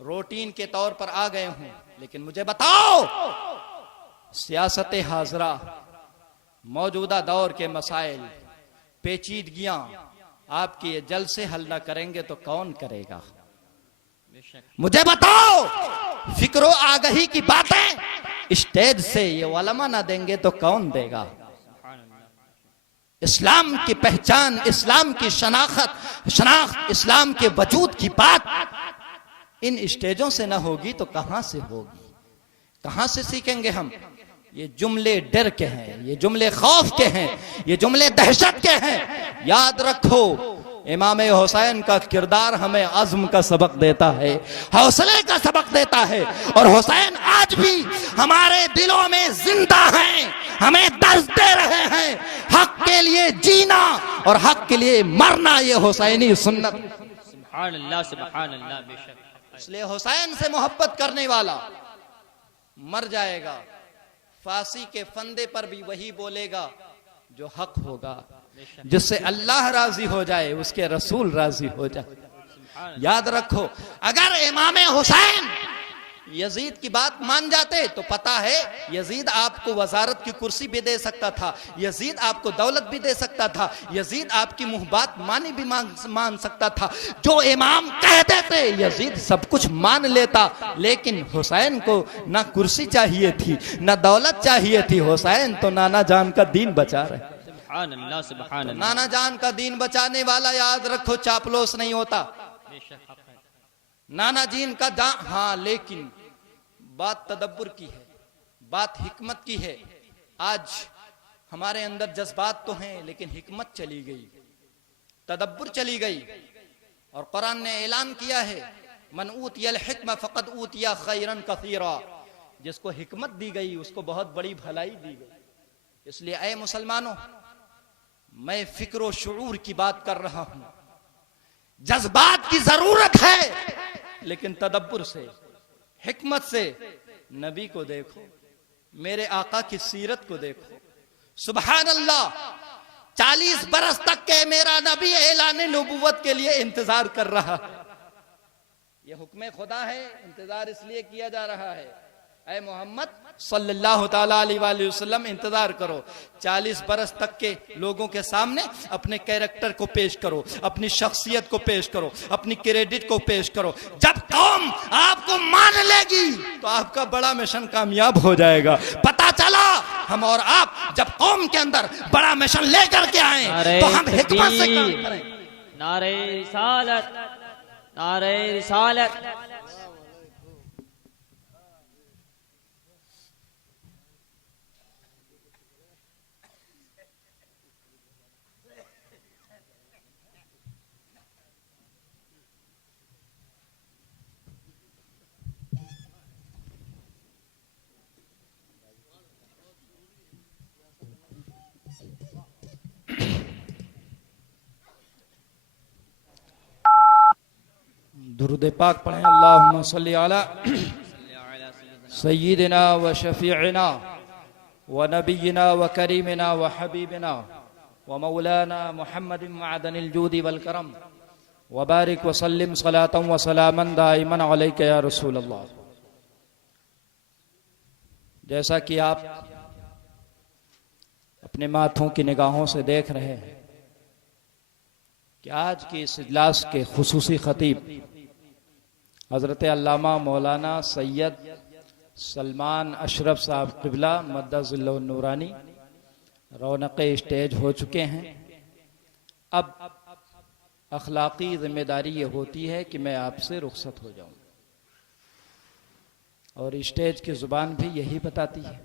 रूटीन के तौर पर आ गए हों, लेकिन मुझे बताओ, सियासते हाजरा मौजूदा दौर के मसाइल पेचीदगियां आपके ये जल से हल ना करेंगे तो कौन करेगा? मुझे बताओ, फिक्रो आगही की बातें स्टेज से ये उलमा ना देंगे तो कौन देगा? इस्लाम की पहचान, इस्लाम की शनाख्त, इस्लाम के वजूद की बात इन स्टेजों से ना होगी तो कहां से होगी? कहां से सीखेंगे हम? ये जुमले डर के हैं, ये जुमले खौफ के हैं, ये जुमले दहशत के हैं। याद रखो, इमाम हुसैन का किरदार हमें अज़्म का सबक देता है, हौसले का सबक देता है, और हुसैन आज भी हमारे दिलों में जिंदा हैं, हमें दर्द दे रहे हैं। हक के लिए जीना और हक के लिए मरना, ये हुसैनी सुन्नत। सुभान अल्लाह, सुभान अल्लाह। बेशक इसलिए हुसैन से मोहब्बत करने वाला मर जाएगा, फांसी के फंदे पर भी वही बोलेगा जो हक होगा, जिससे अल्लाह राजी हो जाए, उसके रसूल राजी हो जाए। याद रखो, अगर इमाम हुसैन यजीद की बात मान जाते तो पता है यजीद आपको वजारत की कुर्सी भी दे सकता था, यजीद आपको दौलत भी दे सकता था, यजीद आपकी मुंह बात मानी भी मान सकता था। जो इमाम कह देते यजीद सब कुछ मान लेता, लेकिन हुसैन को ना कुर्सी चाहिए थी, ना दौलत चाहिए थी। हुसैन तो नाना जान का दीन बचा रहे। सुभान अल्लाह, सुभान अल्लाह। नाना जान का दीन बचाने वाला, याद रखो, चापलोस नहीं होता। नाना जीन का हाँ, लेकिन बात तदब्बुर की है, बात हिकमत की है। आज हमारे अंदर जज्बात तो हैं, लेकिन हिकमत चली गई, तदब्बुर चली गई। और कुरान ने ऐलान किया है, मन ऊतियल हिक्मा फक़द ऊतिया खैरन कसीरा, जिसको हिकमत दी गई उसको बहुत बड़ी भलाई दी गई। इसलिए ऐ मुसलमानों, मैं फिक्र शुऊर की बात कर रहा हूं। जज्बात की जरूरत है, लेकिन तदब्बुर से, हिकमत से। नबी को देखो, मेरे आका की सीरत को देखो। सुभान अल्लाह, 40 बरस तक के मेरा नबी ऐलान नबुव्वत के लिए इंतजार कर रहा है। यह हुक्म खुदा है, इंतजार इसलिए किया जा रहा है, ऐ मोहम्मद सल्लल्लाहु ताला अलैहि वसल्लम इंतजार करो। 40 बरस तक के लोगों के सामने अपने कैरेक्टर को पेश करो, अपनी शख्सियत को पेश करो, अपनी क्रेडिट को पेश करो। जब कौम आपको मान लेगी तो आपका बड़ा मिशन कामयाब हो जाएगा। पता चला, हम और आप जब कौम के अंदर बड़ा मिशन लेकर के आए तो हम हिकमत से काम करें। नारे रिसालत, नारे रिसालत। दुरूद पाक पढ़ें। अल्लाहुम्मा सल्ली अला सय्यिदिना व शफीइना व नबियिना व करीमिना व हबीबिना व मौलाना मुहम्मदिन मअदनिल जूदी वल करम व बारिक व सल्लिम सलातन व सलामन दाइमन अलैका या रसूल अल्लाह। जैसा कि आप अपने माथों की निगाहों से देख रहे हैं कि आज की इस इजलास के खुसूसी खतीब हज़रत अल्लामा मौलाना सैयद सलमान अशरफ साहब क़िबला मद्दज़िल्लुहु नूरानी रौनक स्टेज हो चुके हैं। अब अखलाकी जिम्मेदारी ये होती है कि मैं आपसे रुखसत हो जाऊं, और स्टेज की जुबान भी यही बताती है।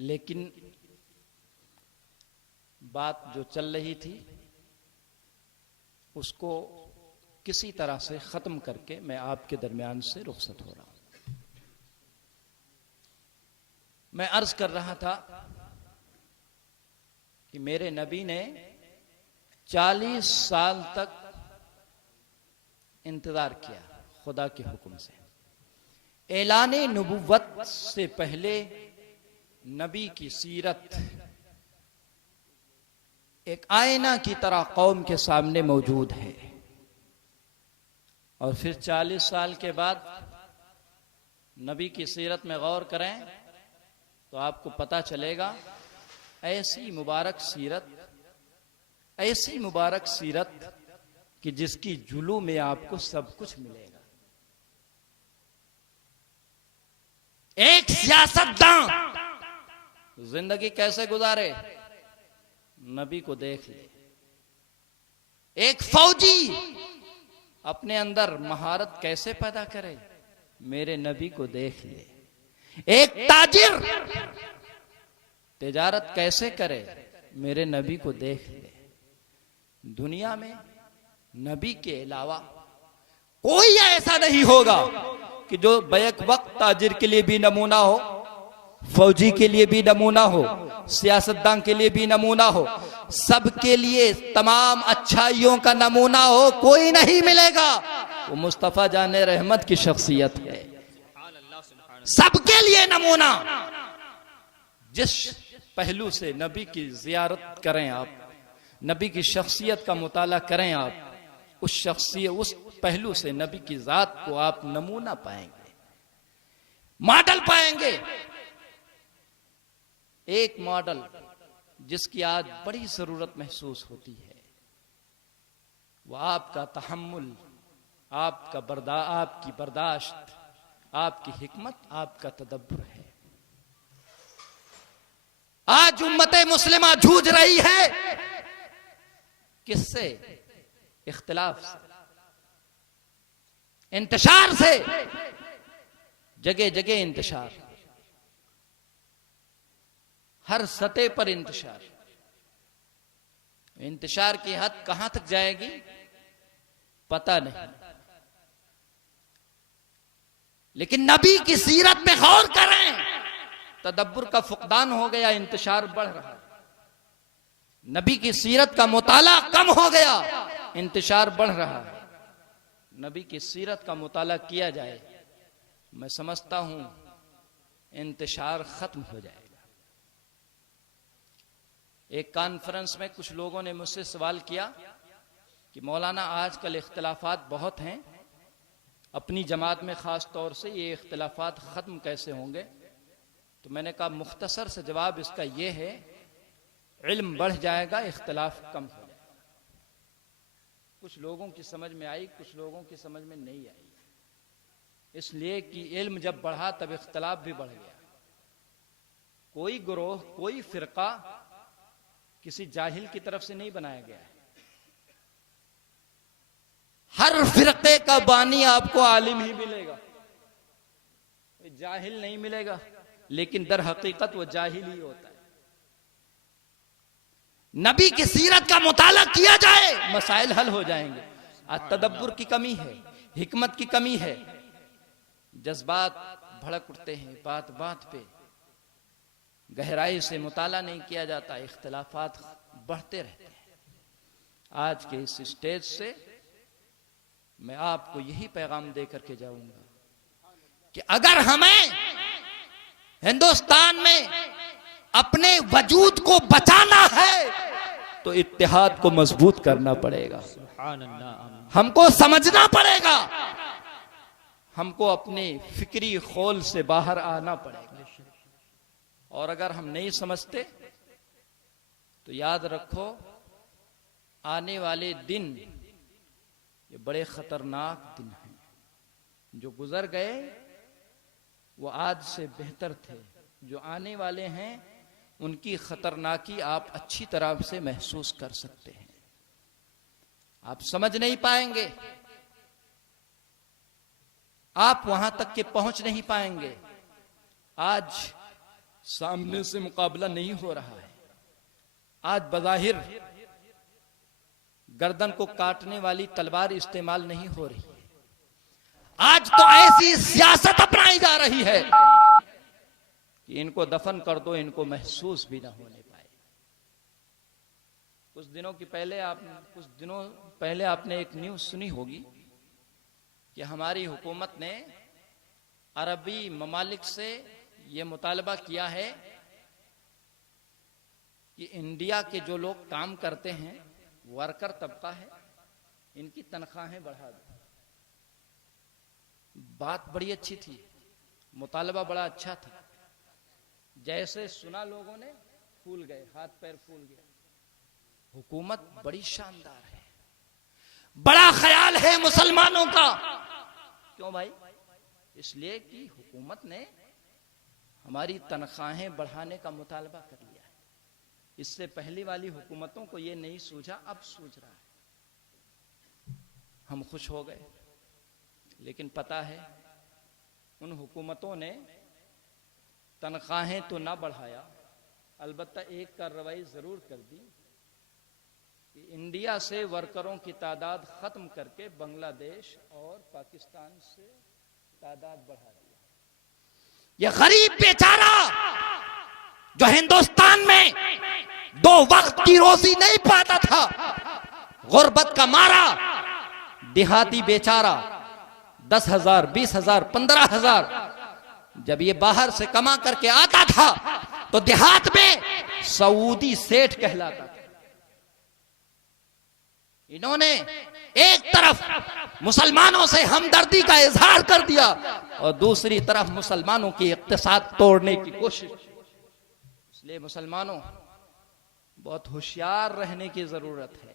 लेकिन बात जो चल रही थी उसको किसी तरह से खत्म करके मैं आपके दरमियान से रुखसत हो रहा हूं। मैं अर्ज कर रहा था कि मेरे नबी ने 40 साल तक इंतजार किया खुदा के हुक्म से। ऐलाने नबुव्वत से पहले नबी की सीरत एक आईना की तरह कौम के सामने मौजूद है, और फिर 40 साल के बाद नबी की सीरत में गौर करें तो आपको पता चलेगा ऐसी मुबारक सीरत कि जिसकी जुलू में आपको सब कुछ मिलेगा। एक सियासतदान जिंदगी कैसे गुजारे, नबी को देख ले। एक फौजी अपने अंदर महारत कैसे पैदा करे, मेरे नबी को देख ले। एक ताजिर तिजारत कैसे करे, मेरे नबी को देख ले। दुनिया में नबी के अलावा कोई ऐसा नहीं होगा कि जो बैक वक्त ताजिर के लिए भी नमूना हो, फौजी के लिए भी नमूना हो, सियासतदान के लिए भी नमूना हो, सबके लिए तमाम अच्छाइयों का नमूना हो, कोई नहीं मिलेगा। वो मुस्तफा जाने रहमत की शख्सियत है, सबके लिए नमूना। जिस पहलू से नबी की जियारत करें आप, नबी की शख्सियत का मुताला करें आप, उस पहलू से नबी की जात को आप नमूना पाएंगे, मॉडल पाएंगे। एक मॉडल जिसकी आज बड़ी जरूरत महसूस होती है, वह आपका तहम्मुल, आपकी बर्दाश्त, आपकी हिकमत, आपका तदब्बर है। आज उम्मते मुस्लिमा जूझ रही है किससे? इख्तिलाफ से, इंतशार से। जगह जगह इंतशार, हर सतह पर इंतशार। इंतशार की हद कहां तक जाएगी पता नहीं, लेकिन नबी की सीरत में गौर करें, तदब्बर का फुकदान हो गया, इंतशार बढ़ रहा है। नबी की सीरत का मुताला कम हो गया, इंतशार बढ़ रहा है। नबी की सीरत का मुताला किया जाए, मैं समझता हूं इंतशार खत्म हो जाएगा। एक कॉन्फ्रेंस में कुछ लोगों ने मुझसे सवाल किया कि मौलाना आजकल इख्तिलाफात बहुत हैं, अपनी जमात में खास तौर से ये इख्तिलाफात खत्म कैसे होंगे? तो मैंने कहा मुख्तसर से जवाब इसका यह है, इल्म बढ़ जाएगा, इख्तिलाफ कम हो जाएगा। कुछ लोगों की समझ में आई, कुछ लोगों की समझ में नहीं आई, इसलिए कि इल्म जब बढ़ा तब इख्तिलाफ भी बढ़ गया। कोई गिरोह, कोई फिरका किसी जाहिल की तरफ से नहीं बनाया गया है। हर फिरके का बानी आपको आलिम ही मिलेगा, जाहिल नहीं मिलेगा, लेकिन दर हकीकत वो जाहिल ही होता है। नबी की सीरत का मुताला किया जाए, मसाइल हल हो जाएंगे। आज तदब्बर की कमी है, हिकमत की कमी है, जज्बात भड़क उठते हैं, बात बात पे गहराई से मुताला नहीं किया जाता, इख्तिलाफात बढ़ते रहते हैं। आज के इस स्टेज से मैं आपको यही पैगाम दे करके जाऊंगा कि अगर हमें हिंदुस्तान में अपने वजूद को बचाना है तो इत्तेहाद को मजबूत करना पड़ेगा, हमको समझना पड़ेगा, हमको अपने फिक्री खोल से बाहर आना पड़ेगा। और अगर हम नहीं समझते तो याद रखो, आने वाले दिन ये बड़े खतरनाक दिन हैं। जो गुजर गए वो आज से बेहतर थे, जो आने वाले हैं उनकी खतरनाकी आप अच्छी तरह से महसूस कर सकते हैं। आप समझ नहीं पाएंगे, आप वहां तक के पहुंच नहीं पाएंगे। आज सामने से मुकाबला नहीं हो रहा है। आज बज़ाहिर गर्दन को काटने वाली तलवार इस्तेमाल नहीं हो रही है। आज तो ऐसी सियासत अपनाई जा रही है कि इनको दफन कर दो, इनको महसूस भी ना होने पाए। कुछ दिनों पहले आपने एक न्यूज़ सुनी होगी कि हमारी हुकूमत ने अरबी ममालिक से ये मुतालबा किया है कि इंडिया के जो लोग काम करते हैं, वर्कर तबका है, इनकी तनख्वाहें बढ़ा दो। बात बड़ी अच्छी थी, मुतालबा बड़ा अच्छा था। जैसे सुना लोगों ने फूल गए, हाथ पैर फूल गया। हुकूमत बड़ी शानदार है, बड़ा ख्याल है मुसलमानों का। क्यों भाई? इसलिए कि हुकूमत ने हमारी तनख्वाहें बढ़ाने का मुतालबा कर लिया है। इससे पहली वाली हुकूमतों को यह नहीं सूझा, अब सूझ रहा है। हम खुश हो गए, लेकिन पता है उन हुकूमतों ने तनख्वाहें तो ना बढ़ाया, अलबत्ता एक कार्रवाई जरूर कर दी कि इंडिया से वर्करों की तादाद खत्म करके बांग्लादेश और पाकिस्तान से तादाद बढ़ा दिया। ये गरीब बेचारा जो हिंदुस्तान में 2 वक्त की रोजी नहीं पाता था, गुर्बत का मारा, देहाती बेचारा 10,000, 20,000, 15,000 जब ये बाहर से कमा करके आता था तो देहात में सऊदी सेठ कहलाता था। इन्होंने एक तरफ मुसलमानों से हमदर्दी का इजहार कर दिया और दूसरी तरफ मुसलमानों की इक्तिसाद तोड़ने की कोशिश। इसलिए मुसलमानों बहुत होशियार रहने की जरूरत है।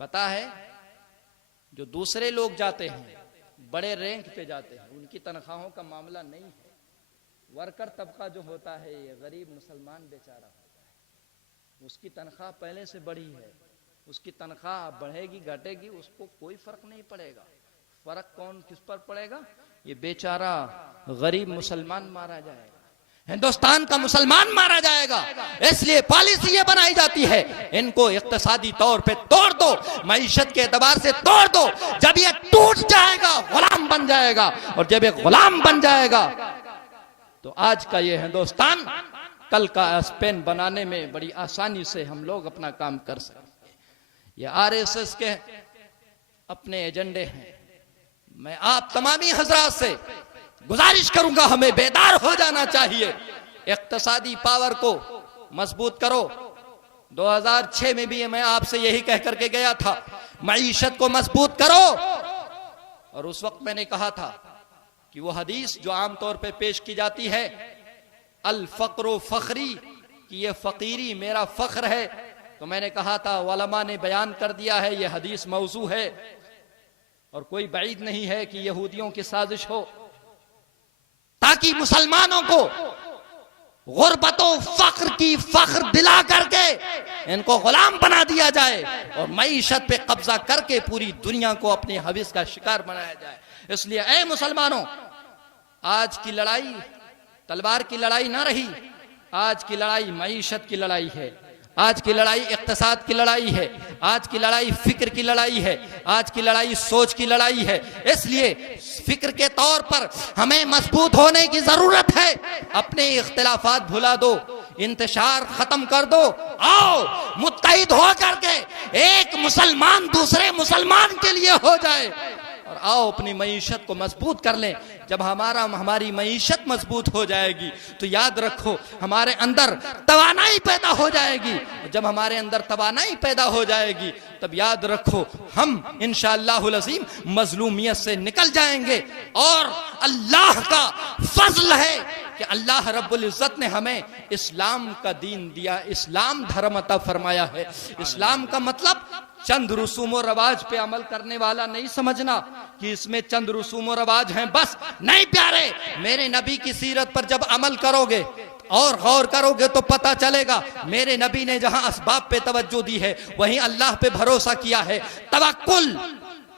पता है जो दूसरे लोग जाते हैं, बड़े रैंक पे जाते हैं, उनकी तनख्वाहों का मामला नहीं है। वर्कर तबका जो होता है, ये गरीब मुसलमान बेचारा होता है, उसकी तनख्वाह पहले से बढ़ी है। उसकी तनख्वाह बढ़ेगी घटेगी उसको कोई फर्क नहीं पड़ेगा। फर्क कौन किस पर पड़ेगा? ये बेचारा गरीब मुसलमान मारा जाएगा, हिंदुस्तान का मुसलमान मारा जाएगा। इसलिए पॉलिसी ये बनाई जाती है, इनको इक्तिसादी तौर पे तोड़ दो, मईशत के एतबार से तोड़ दो। जब ये टूट जाएगा गुलाम बन जाएगा, और जब ये गुलाम बन जाएगा तो आज का ये हिंदुस्तान कल का स्पेन बनाने में बड़ी आसानी से हम लोग अपना काम कर सकते हैं। ये आरएसएस के अपने एजेंडे हैं। मैं आप तमामी हजरात से गुजारिश करूंगा, हमें बेदार हो जाना चाहिए। इक्तिसादी पावर को मजबूत करो। 2006 में भी मैं आपसे यही कह करके गया था, मईशत को मजबूत करो। और उस वक्त मैंने कहा था कि वो हदीस जो आमतौर पे पेश की जाती है, अल फक्र फखरी, कि ये फकीरी मेरा फख्र है, तो मैंने कहा था उलमा ने बयान कर दिया है ये हदीस मौजू है और कोई बाइद नहीं है कि यहूदियों की साजिश हो, ताकि मुसलमानों को गुर्बतो फख्र की फख्र दिला करके इनको गुलाम बना दिया जाए और मईशत पे कब्जा करके पूरी दुनिया को अपने हविस का शिकार बनाया जाए। इसलिए ऐ मुसलमानों, आज की लड़ाई तलवार की लड़ाई ना रही, आज की लड़ाई मईशत की लड़ाई है, आज की लड़ाई इक्तिसाद की लड़ाई है, आज की लड़ाई फिक्र की लड़ाई है, आज की लड़ाई सोच की लड़ाई है। इसलिए फिक्र के तौर पर हमें मजबूत होने की जरूरत है। अपने इख्तिलाफात भुला दो, इंतशार खत्म कर दो, आओ मुत्तहिद हो करके एक मुसलमान दूसरे मुसलमान के लिए हो जाए और आओ अपनी मईशत को मजबूत कर लें। जब हमारी मईशत मजबूत हो जाएगी तो याद रखो हमारे अंदर तवानाई पैदा हो जाएगी। जब हमारे अंदर तवानाई पैदा हो जाएगी तब याद रखो हम इंशाअल्लाहुल अज़ीम मजलूमियत से निकल जाएंगे। और अल्लाह का फजल है कि अल्लाह रब्बुल इज्जत ने हमें इस्लाम का दीन दिया, इस्लाम धर्म अता फरमाया है। इस्लाम का मतलब चंद रसूम व रवाज पे अमल करने वाला नहीं समझना कि इसमें चंद रसूम व रवाज हैं बस। नहीं प्यारे, मेरे नबी की सीरत पर जब अमल करोगे और गौर करोगे तो पता चलेगा मेरे नबी ने जहां असबाब पे तवज्जो दी है वहीं अल्लाह पे भरोसा किया है। तवक्कुल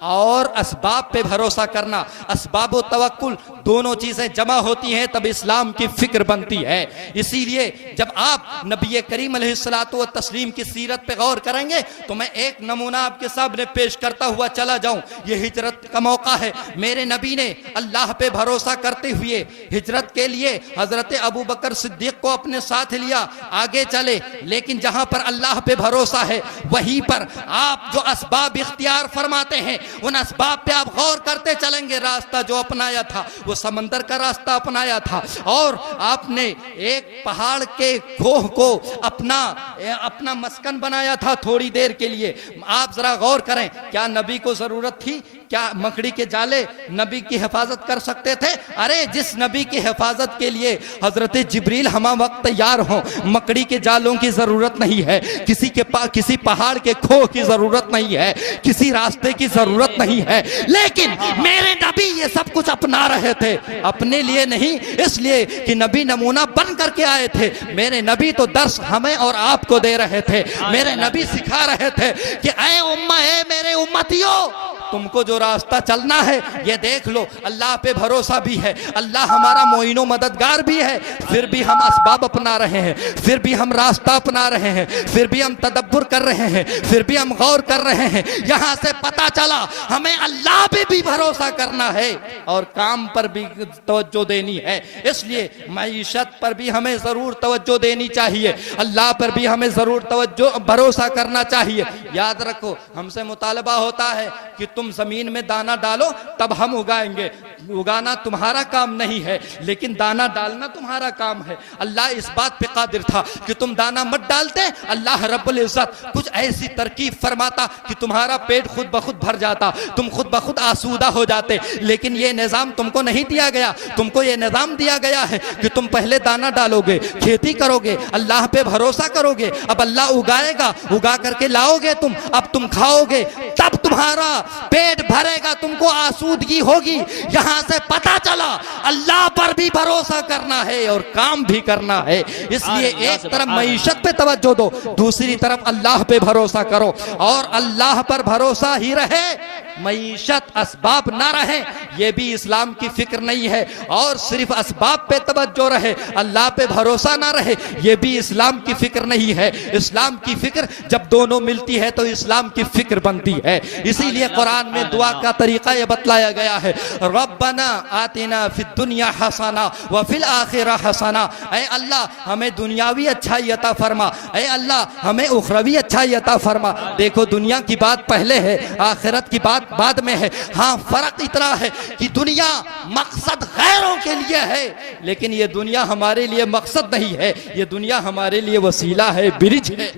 और असबाब पे भरोसा करना, असबाब और तवक्कुल दोनों चीजें जमा होती हैं तब इस्लाम की फिक्र बनती है। इसीलिए जब आप नबी करीम अलैहिस्सलातु व तस्लीम की सीरत पे गौर करेंगे तो मैं एक नमूना आपके सामने पेश करता हुआ चला जाऊं। ये हिजरत का मौका है। मेरे नबी ने अल्लाह पे भरोसा करते हुए हिजरत के लिए हजरत अबू बकर सिद्दीक को अपने साथ लिया, आगे चले। लेकिन जहां पर अल्लाह पे भरोसा है वहीं पर आप जो असबाब इख्तियार फरमाते हैं उन असबाब पे आप गौर करते चलेंगे। रास्ता जो अपनाया था वो समंदर का रास्ता अपनाया था और आपने एक पहाड़ के खोह को अपना मस्कन बनाया था थोड़ी देर के लिए। आप जरा गौर करें, क्या नबी को जरूरत थी? क्या मकड़ी के जाले नबी की हिफाजत कर सकते थे? अरे जिस नबी की हिफाजत के लिए हजरत जिब्रील हमा वक्त तैयार हो, मकड़ी के जालों की जरूरत नहीं है, किसी पहाड़ के खोह की जरूरत नहीं है, किसी रास्ते की जरूरत नहीं है। लेकिन मेरे नबी ये सब कुछ अपना रहे थे, अपने लिए नहीं, इसलिए कि नबी नमूना बन करके आए थे। मेरे नबी तो दर्स हमें और आपको दे रहे थे। मेरे नबी सिखा रहे थे कि ऐ उम्मा, ऐ मेरे उम्मतियों, तुमको जो रास्ता चलना है ये देख लो। अल्लाह पे भरोसा भी है, अल्लाह हमारा मोइनो मददगार भी है, फिर भी हम असबाब अपना रहे हैं, फिर भी हम रास्ता अपना रहे हैं, फिर भी हम तदब्बुर कर रहे हैं, फिर भी हम गौर कर रहे हैं। यहां से पता चला हमें अल्लाह पे भी भरोसा करना है और काम पर भी तवज्जो देनी है। इसलिए मईशत पर भी हमें जरूर तवज्जो देनी चाहिए, अल्लाह पर भी हमें जरूर तवज्जो भरोसा करना चाहिए। याद रखो, हमसे मुतालबा होता है कि तुम जमीन में दाना डालो तब हम उगाएंगे। उगाना तुम्हारा काम नहीं है लेकिन दाना डालना तुम्हारा काम है। अल्लाह इस बात पे कादिर था कि तुम दाना मत डालते, अल्लाह रब्बुल इज्जत कुछ ऐसी तरकीब फरमाता कि तुम्हारा पेट खुद ब खुद भर जाता, तुम खुद ब खुद आसूदा हो जाते। लेकिन ये निजाम तुमको नहीं दिया गया, तुमको ये निजाम दिया गया है कि तुम पहले दाना डालोगे, खेती करोगे, अल्लाह पे भरोसा करोगे, अब अल्लाह उगाएगा, उगा करके लाओगे तुम, अब तुम खाओगे, तब तुम्हारा पेट भरेगा, तुमको आसूदगी होगी। यहां से पता चला अल्लाह पर भी भरोसा करना है और काम भी करना है। इसलिए एक तरफ मईशत पे तवज्जो दो, दूसरी तरफ अल्लाह पे भरोसा करो। और अल्लाह पर भरोसा ही रहे, मईशत असबाब ना रहे, ये भी इस्लाम की फिक्र नहीं है। और सिर्फ असबाब पे तवज्जो रहे, अल्लाह पे भरोसा ना रहे, ये भी इस्लाम की फिक्र नहीं है। इस्लाम की फिक्र जब दोनों मिलती है तो इस्लाम की फिक्र बनती है। इसीलिए कुरान में दुआ का तरीका ये बतलाया गया है, रब्बना आतिना फिद दुनिया हसना व फिल आखिरा हसना। ऐ अल्लाह हमें दुनियावी अच्छाई अता फरमा, ऐ अल्लाह हमें उखरवी अच्छाई अता फरमा। देखो, दुनिया की बात पहले है, आखिरत की बात बाद में है। हाँ, फर्क इतना है कि दुनिया मकसद गैरों के लिए है लेकिन ये दुनिया हमारे लिए मकसद नहीं है, ये दुनिया हमारे लिए वसीला है, ब्रिज है,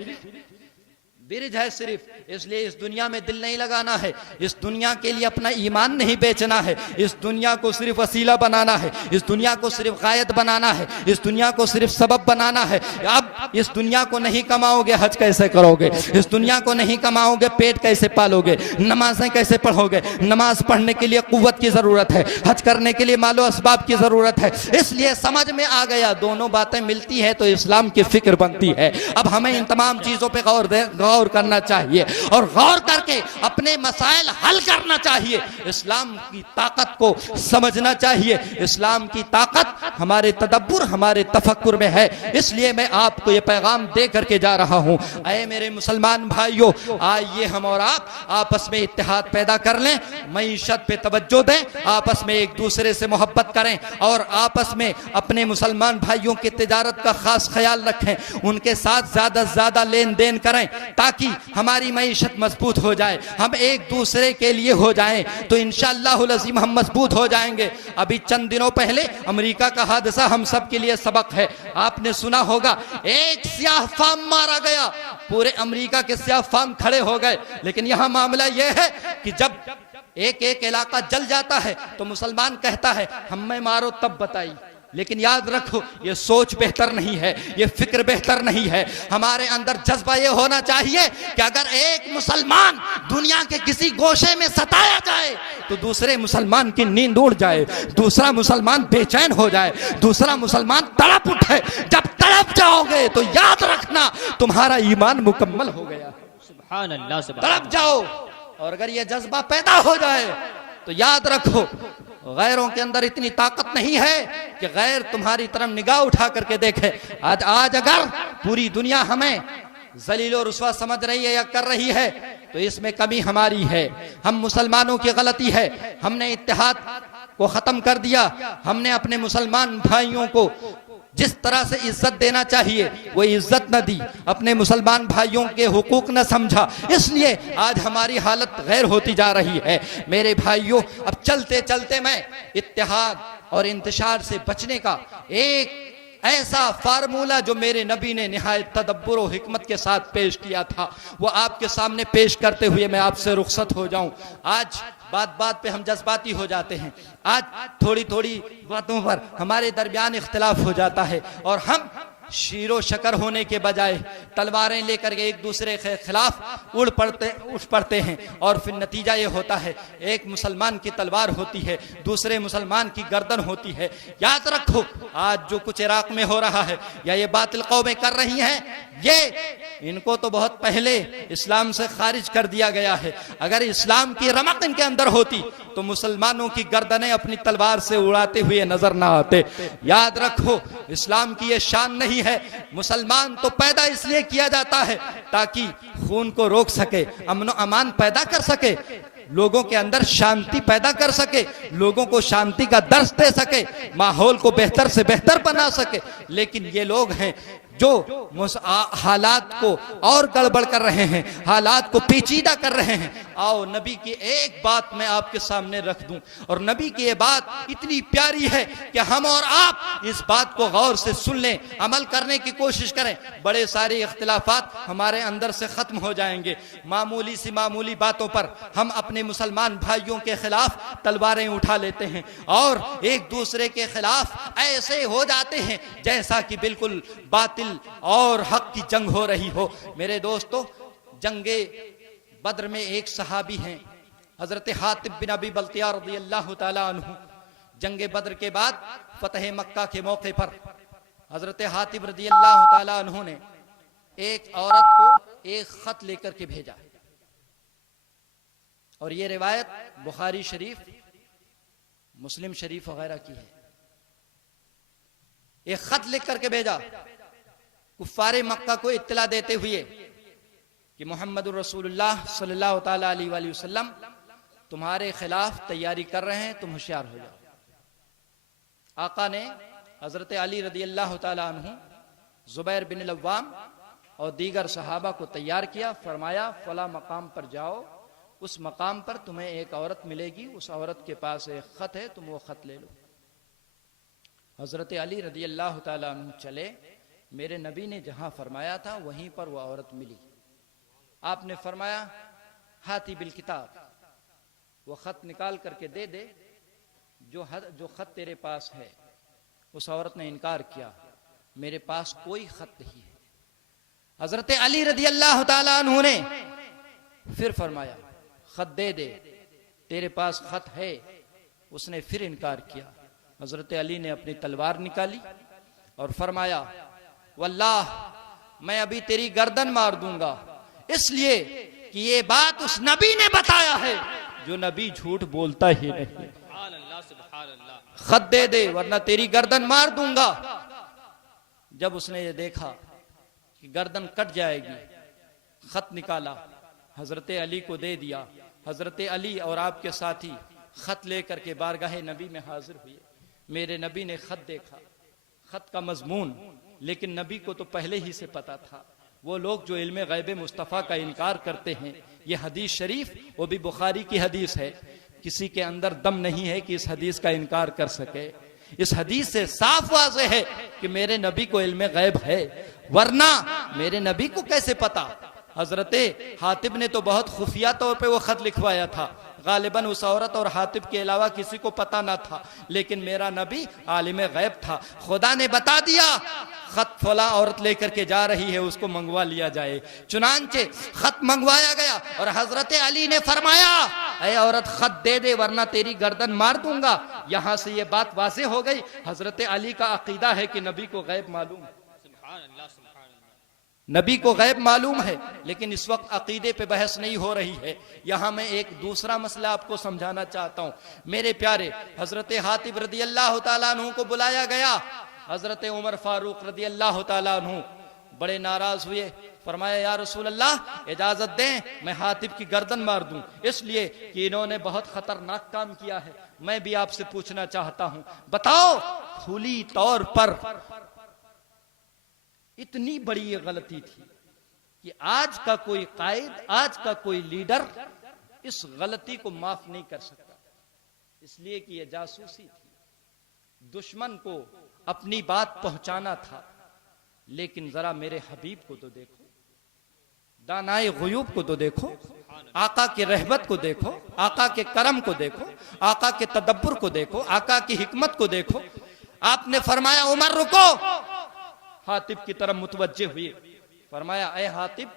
ब्रिज है सिर्फ। इसलिए इस दुनिया में दिल नहीं लगाना है, इस दुनिया के लिए अपना ईमान नहीं बेचना है, इस दुनिया को सिर्फ वसीला बनाना है, इस दुनिया को सिर्फ गायत बनाना है, इस दुनिया को सिर्फ सबब बनाना है। अब इस दुनिया को नहीं कमाओगे, हज कैसे करोगे? इस दुनिया को नहीं कमाओगे, पेट कैसे पालोगे? नमाजें कैसे पढ़ोगे? नमाज पढ़ने के लिए कुव्वत की जरूरत है, हज करने के लिए मालो असबाब की जरूरत है। इसलिए समझ में आ गया, दोनों बातें मिलती है तो इस्लाम की फिक्र बनती है। अब हमें इन तमाम चीजों पर गौर करना चाहिए और गौर करके अपने मसाइल हल करना चाहिए। इस्लाम की ताकत को समझना चाहिए। इस्लाम की ताकत हमारे तदब्बुर, हमारे तफक्कुर में है। इसलिए मैं आपको ये पैगाम दे करके जा रहा हूं, ऐ मेरे मुसलमान भाइयों, आइए हम और आप आपस में इत्तेहाद पैदा कर लें, मईशत पे तवज्जो दें, आपस में एक दूसरे से मोहब्बत करें और आपस में अपने मुसलमान भाइयों की तिजारत का खास ख्याल रखें, उनके साथ ज्यादा से ज्यादा लेन देन करें ताकि हमारी मईशत मजबूत हो जाए, हम एक दूसरे के लिए हो जाएं तो इंशाअल्लाहुल अज़ीम हम मजबूत हो जाएंगे। अभी चंद दिनों पहले अमेरिका का हादसा हम सब के लिए सबक है। आपने सुना होगा, एक स्याह फार्म मारा गया, पूरे अमेरिका के स्याह फार्म खड़े हो गए। लेकिन यहां मामला यह है कि जब एक एक इलाका जल जाता है तो मुसलमान कहता है हमें मारो तब बताई, लेकिन याद रखो, ये सोच बेहतर नहीं है, ये फिक्र बेहतर नहीं है। हमारे अंदर जज्बा ये होना चाहिए कि अगर एक मुसलमान दुनिया के किसी गोशे में सताया जाए तो दूसरे मुसलमान की नींद उड़ जाए, दूसरा मुसलमान बेचैन हो जाए, दूसरा मुसलमान तड़प उठे। जब तड़प जाओगे तो याद रखना तुम्हारा ईमान मुकम्मल हो गया। सुभान अल्लाह, सुभान तड़प जाओ, और अगर ये जज्बा पैदा हो जाए तो याद रखो, गैरों के अंदर इतनी ताकत नहीं है कि गैर तुम्हारी तरफ निगाह उठा करके देखे। आज अगर पूरी दुनिया हमें जलील और रुस्वा समझ रही है या कर रही है तो इसमें कमी हमारी है, हम मुसलमानों की गलती है। हमने इत्तेहाद को खत्म कर दिया, हमने अपने मुसलमान भाइयों को जिस तरह से इज्जत देना चाहिए वो इज्जत न दी, अपने मुसलमान भाइयों के हुकूक न समझा, इसलिए आज हमारी हालत गैर होती जा रही है। मेरे भाइयों, अब चलते चलते मैं इत्तेहाद और इंतशार से बचने का एक ऐसा फार्मूला जो मेरे नबी ने निहायत तदब्बुर और हिकमत के साथ पेश किया था वो आपके सामने पेश करते हुए मैं आपसे रुखसत हो जाऊं। आज बात बात पे हम जज्बाती हो जाते हैं, आज थोड़ी थोड़ी बातों पर हमारे दरमियान इख्तिलाफ हो जाता है और हम शीरो शकर होने के बजाय तलवारें लेकर के एक दूसरे के खिलाफ उठ पड़ते हैं और फिर नतीजा ये होता है एक मुसलमान की तलवार होती है, दूसरे मुसलमान की गर्दन होती है। याद रखो, आज जो कुछ इराक में हो रहा है या ये बातिल कौमें कर रही हैं, ये इनको तो बहुत पहले इस्लाम से खारिज कर दिया गया है। अगर इस्लाम की रमक इनके अंदर होती तो मुसलमानों की गर्दनें अपनी तलवार से उड़ाते हुए नजर ना आते। याद रखो, इस्लाम की ये शान नहीं है। मुसलमान तो पैदा इसलिए किया जाता है ताकि खून को रोक सके, अमन अमान पैदा कर सके, लोगों के अंदर शांति पैदा कर सके, लोगों को शांति का दर्स दे सके, माहौल को बेहतर से बेहतर बना सके। लेकिन ये लोग हैं जो हालात को और गड़बड़ कर रहे हैं, हालात को पेचीदा कर रहे हैं। आओ नबी की एक बात मैं आपके सामने रख दूं, और नबी की ये बात इतनी प्यारी है कि हम और आप इस बात को गौर से सुन लें, अमल करने की कोशिश करें। बड़े सारे इख्तिलाफात हमारे अंदर से खत्म हो जाएंगे। मामूली सी मामूली बातों पर हम अपने मुसलमान भाइयों के खिलाफ तलवारें उठा लेते हैं और एक दूसरे के खिलाफ ऐसे हो जाते हैं जैसा कि बिल्कुल बातिल और हक की जंग हो रही हो। मेरे दोस्तों, जंगे बद्र में एक सहाबी हैं, हजरत हातिब बिन अबी बल्तिया रज़ियल्लाहु ताला अन्हु। जंगे बद्र के बाद फतह मक्का के मौके पर हजरत हातिब रज़ियल्लाहु ताला अन्हु ने एक औरत को एक खत लेकर के भेजा, और ये रिवायत बुखारी शरीफ, मुस्लिम शरीफ वगैरह की है। एक खत लिख करके भेजा कुफ्फारे मक्का को इत्तला देते हुए कि मोहम्मदुर रसूलुल्लाह सल्लल्लाहु ताला अलैहि वसल्लम तुम्हारे खिलाफ तैयारी कर रहे हैं, तुम होशियार हो जाओ। आका ने हजरत अली रदियल्लाहु ताला अन्हु, जुबैर बिन अव्वाम और दीगर सहाबा को तैयार किया। फरमाया फला मकाम पर जाओ, उस मकाम पर तुम्हें एक औरत मिलेगी, उस औरत के पास एक खत है, तुम वो खत ले लो। हजरत अली रदियल्लाहु ताला अन्हु चले। मेरे नबी ने जहां फरमाया था वहीं पर वो औरत मिली। आपने फरमाया हाथी बिल किताब, वो खत निकाल करके दे दे, जो खत तेरे पास है। उस औरत ने इनकार किया, मेरे पास कोई खत नहीं है। हजरत अली रदियल्लाहु ताला अन्हु ने फिर फरमाया खत दे दे, तेरे पास खत है। उसने फिर इनकार किया। हजरत अली ने अपनी तलवार निकाली और फरमाया वल्लाह, मैं अभी तेरी गर्दन मार दूंगा, इसलिए कि ये बात उस नबी ने बताया है जो नबी झूठ बोलता ही नहीं। खत दे दे वरना तेरी गर्दन मार दूंगा। जब उसने ये देखा कि गर्दन कट जाएगी, खत निकाला, हजरत अली को दे दिया। हजरत अली और आपके साथी खत लेकर के बारगाहे नबी में हाजिर हुए। मेरे नबी ने खत देखा, खत का मजमून लेकिन नबी को तो पहले ही से पता था। वो लोग जो इल्मे गैब मुस्तफ़ा का इनकार करते हैं, ये हदीस शरीफ वो भी बुखारी की हदीस है, किसी के अंदर दम नहीं है कि इस हदीस का इनकार कर सके। इस हदीस से साफ वाज़ेह है कि मेरे नबी को इल्मे गैब है, वरना मेरे नबी को कैसे पता। हजरत हातिब ने तो बहुत खुफिया तौर पे वो खत लिखवाया था, गालिबन उस औरत और हातिब के अलावा किसी को पता ना था, लेकिन मेरा नबी आलिम गैब था। खुदा ने बता दिया खत फला औरत लेकर के जा रही है, उसको मंगवा लिया जाए। चुनांचे खत मंगवाया गया और हजरत अली ने फरमाया, ऐ औरत खत दे दे वरना तेरी गर्दन मार दूंगा। यहां से ये बात वाज़ेह हो गई, हजरत अली का अकीदा है कि नबी को गैब मालूम है, नबी को गैब मालूम है। लेकिन इस वक्त अकीदे पे बहस नहीं हो रही है। यहां मैं एक दूसरा मसला आपको समझाना चाहता हूं। मेरे प्यारे, हजरत हातिब रदी अल्लाह तआला अन्हु को बुलाया गया। हजरत उमर फारूक रदी अल्लाह तआला अन्हु बड़े नाराज हुए। फरमाया, या रसूल अल्लाह इजाजत दें मैं हातिब की गर्दन मार दूं, इसलिए कि इन्होंने बहुत खतरनाक काम किया है। मैं भी आपसे पूछना चाहता हूं, बताओ खुली तौर पर इतनी बड़ी ये गलती थी कि आज का कोई कायद, आज का कोई लीडर इस गलती को माफ नहीं कर सकता, इसलिए कि ये जासूसी थी, दुश्मन को अपनी बात पहुंचाना था। लेकिन जरा मेरे हबीब को तो देखो, दानाए गुयूब को तो देखो, आका की रहमत को देखो, आका के करम को देखो, आका के तदब्बुर को देखो, आका की हिकमत को देखो। आपने फरमाया, उमर रुको। हातिब की तरफ मुतवज्जे हुए। फरमाया, ऐ हातिब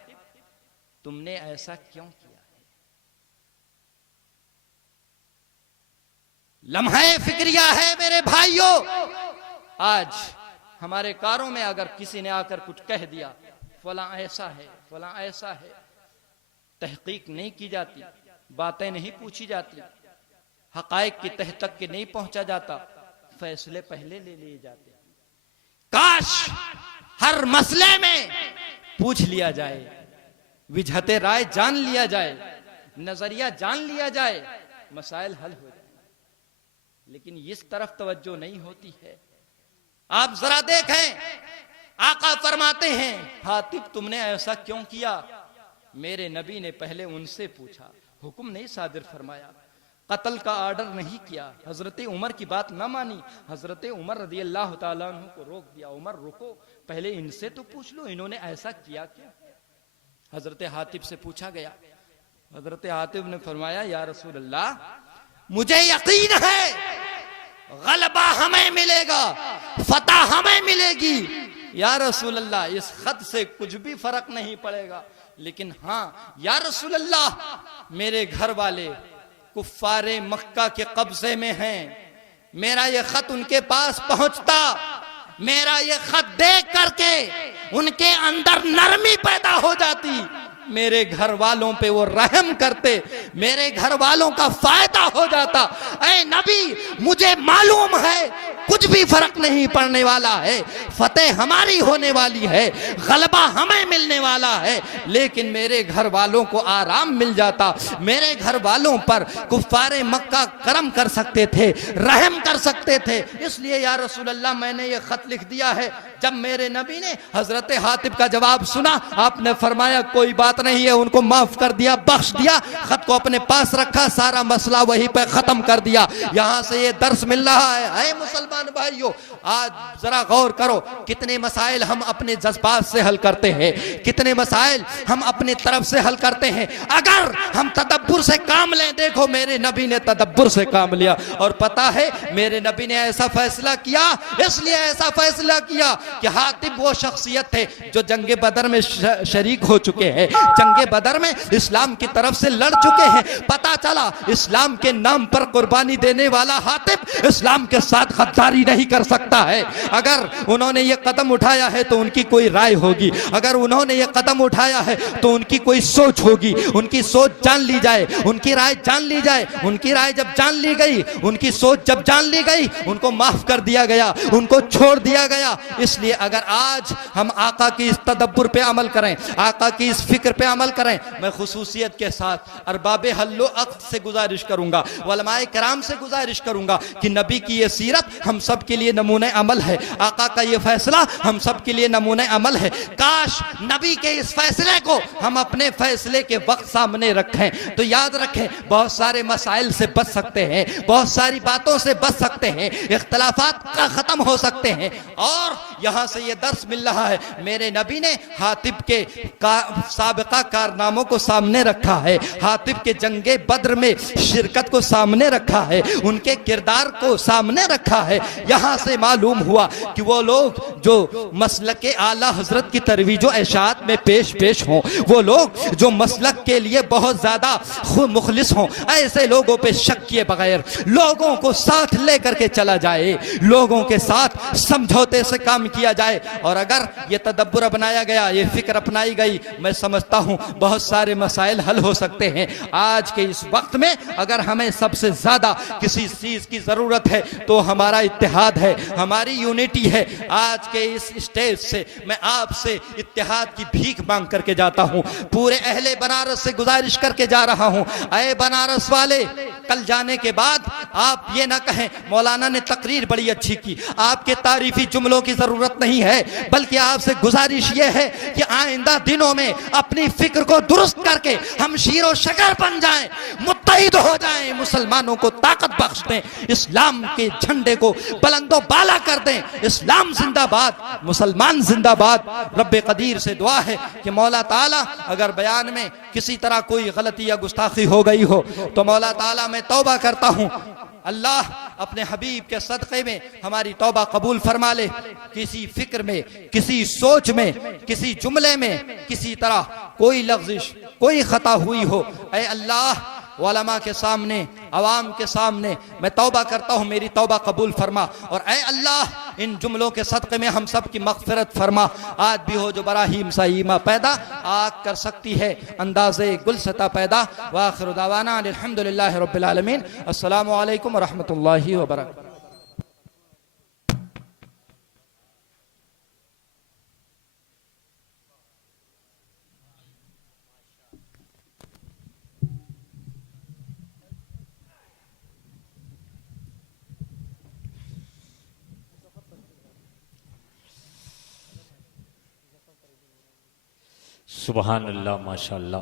तुमने ऐसा क्यों किया है? लम्हे फिक्रिया है मेरे भाइयों। आज हमारे कारों में अगर किसी ने आकर कुछ कह दिया, फला ऐसा है, फला ऐसा है, तहकीक नहीं की जाती, बातें नहीं पूछी जाती, हकायक की तह तक के नहीं पहुंचा जाता, फैसले पहले ले लिए जाते। काश हर मसले में पूछ लिया जाए, विजहते राय जान लिया जाए, नजरिया जान लिया जाए, मसाइल हल हो जाए। लेकिन इस तरफ तवज्जो नहीं होती है। आप जरा देखें, आका फरमाते हैं, हातिब तुमने ऐसा क्यों किया? मेरे नबी ने पहले उनसे पूछा, हुक्म नहीं सादिर फरमाया, कत्ल का ऑर्डर नहीं किया। हजरत उमर की बात ना मानी, हजरत उमर रदी अल्लाह तआला अन्हु को रोक दिया। उमर रुको, पहले इनसे तो पूछ लो इन्होंने ऐसा किया क्या? हजरत हातिब से पूछा गया। हजरत हातिब ने फरमाया, या रसूल अल्लाह मुझे यकीन है गलबा हमें मिलेगा, फतह हमें मिलेगी। या रसूल अल्लाह इस खत से कुछ भी फर्क नहीं पड़ेगा, लेकिन हाँ या रसूल अल्लाह मेरे घर वाले कुफ्फारे मक्का के कब्जे में हैं, मेरा ये खत उनके पास पहुंचता, मेरा ये खत देख करके उनके अंदर नरमी पैदा हो जाती, मेरे घर वालों पे वो रहम करते, मेरे घर वालों का फायदा हो जाता। ऐ नबी मुझे मालूम है कुछ भी फर्क नहीं पड़ने वाला है, फतेह हमारी होने वाली है, गलबा हमें मिलने वाला है, लेकिन मेरे घर वालों को आराम मिल जाता। मेरे घर वालों पर कुफ्फारे मक्का करम कर सकते थे, रहम कर सकते थे, इसलिए या रसूल अल्लाह मैंने ये खत लिख दिया है। जब मेरे नबी ने हजरत हातिब का जवाब सुना, आपने फरमाया कोई बात नहीं है, उनको माफ कर दिया, बख्श दिया, खत को अपने पास रखा, सारा मसला वहीं पे खत्म कर दिया। यहां से ये दर्स मिल रहा है मुसलमान भाइयों, आज जरा गौर करो कितने मसाइल हम अपने जज्बात से हल करते हैं, कितने मसाइल हम अपने तरफ से हल करते हैं। अगर हम तदब्बुर से काम लें, देखो मेरे नबी ने तदब्बुर से काम लिया, और पता है मेरे नबी ने ऐसा फैसला किया, इसलिए ऐसा फैसला किया कि हातिब वो शख्सियत थे जो जंगे बदर में शरीक हो चुके हैं, जंगे बदर में इस्लाम की तरफ से लड़ चुके हैं। पता चला इस्लाम के नाम पर कुर्बानी देने वाला हातिब इस्लाम के साथ गद्दारी नहीं कर सकता है। अगर उन्होंने ये कदम उठाया है तो उनकी कोई राय होगी, अगर उन्होंने ये कदम उठाया है तो उनकी कोई सोच होगी, उनकी सोच जान ली जाए, उनकी राय जान ली जाए। उनकी राय जब जान ली गई, उनकी सोच जब जान ली गई, उनको माफ कर दिया गया, उनको छोड़ दिया गया। इसलिए अगर आज हम आका की इस तदब्बुर पे अमल करें, आका की इस फिक्र पे अमल करें, मैं खुसूसियत के साथ अरबाब हल्लो अक्द से गुजारिश करूंगा, उलमाए किराम से गुजारिश करूंगा कि नबी की ये सीरत हम सब के लिए नमूने अमल है, आका का ये फैसला हम सब के लिए नमूने अमल है। काश नबी के इस फैसले को हम अपने फैसले के वक्त सामने रखें तो याद रखें बहुत सारे मसाइल से बच सकते हैं, बहुत सारी बातों से बच सकते हैं, इख्तलाफात का खत्म हो सकते हैं। और यहां से ये दर्स मिल रहा है, मेरे नबी ने हातिब के साबिका कारनामों को सामने रखा है, हातिब के जंगे बद्र में शिरकत को सामने रखा है, उनके किरदार को सामने रखा है। यहाँ से मालूम हुआ कि वो लोग जो मसलक आला हजरत की तरवीज व इशाअत में पेश हों, वो लोग जो मसलक के लिए बहुत ज्यादा मुखलिस हों, ऐसे लोगों पे शक किए बगैर लोगों को साथ लेकर के चला जाए, लोगों के साथ समझौते से काम किया जाए। और अगर ये तदब्बर अपनाया गया, ये फिक्र अपनाई गई, मैं समझता हूं बहुत सारे मसाइल हल हो सकते हैं। आज के इस वक्त में अगर हमें सबसे ज्यादा किसी चीज की जरूरत है तो हमारा इत्तेहाद है, हमारी यूनिटी है। आज के इस स्टेज से मैं आपसे इत्तेहाद की भीख मांग करके जाता हूं, पूरे अहले बनारस से गुजारिश करके जा रहा हूं, अय बनारस वाले, कल जाने के बाद आप ये ना कहें मौलाना ने तकरीर बड़ी अच्छी की, आपके तारीफी जुमलों की जरूरत नहीं है, बल्कि आपसे गुजारिश ये है कि आइंदा दिनों में अपनी फिक्र को दुरुस्त करके हम शीरो शकर बन जाएं, मुत्तहिद हो जाएं, मुसलमानों को ताकत बख्श दें, इस्लाम के झंडे को बुलंदो बाला कर दें। इस्लाम जिंदाबाद, मुसलमान जिंदाबाद। रब्बे कदीर से दुआ है कि मौला ताला अगर बयान में किसी तरह कोई गलती या गुस्ताखी हो गई हो तो मौला ताला मैं तौबा करता हूं, अल्लाह अपने हबीब के सदक़े में हमारी तौबा कबूल फरमा ले। किसी फिक्र में, किसी सोच में, किसी जुमले में किसी तरह कोई लफ्ज़िश, कोई खता हुई हो, ऐ अल्लाह उलमा के सामने, अवाम के सामने मैं तौबा करता हूँ, मेरी तौबा कबूल फरमा। और ऐ अल्लाह इन जुमलों के सदक़े में हम सब की मग़फ़िरत फरमा। आज भी हो जो बराहीम सा ईमा पैदा, आग कर सकती है अंदाज़े गुलसता पैदा। व आखिरु दावाना अल्हम्दुलिल्लाहि रब्बिल आलमीन। अस्सलामु अलैकुम व रहमतुल्लाहि व बरकातुहू। सुबहान अल्लाह, माशाअल्लाह।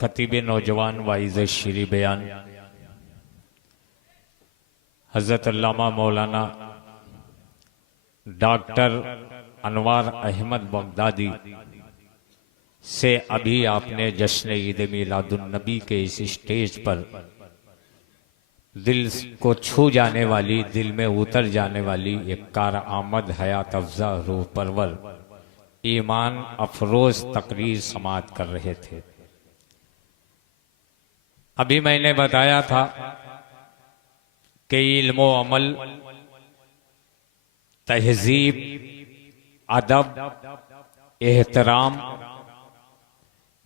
खतीब नौजवान वाइज़ शीरी बयान हज़रत अल्लामा मौलाना डॉक्टर अनवार अहमद बगदादी से अभी आपने जश्न ईद मिलादुन नबी के इस स्टेज पर दिल को छू जाने वाली, दिल में उतर जाने वाली एक कार आमद, हयात अफजा, रूह परवर, ईमान अफरोज तकरीर समात कर रहे थे। अभी मैंने बताया था कि इल्म व अमल, तहजीब, अदब, एहतराम,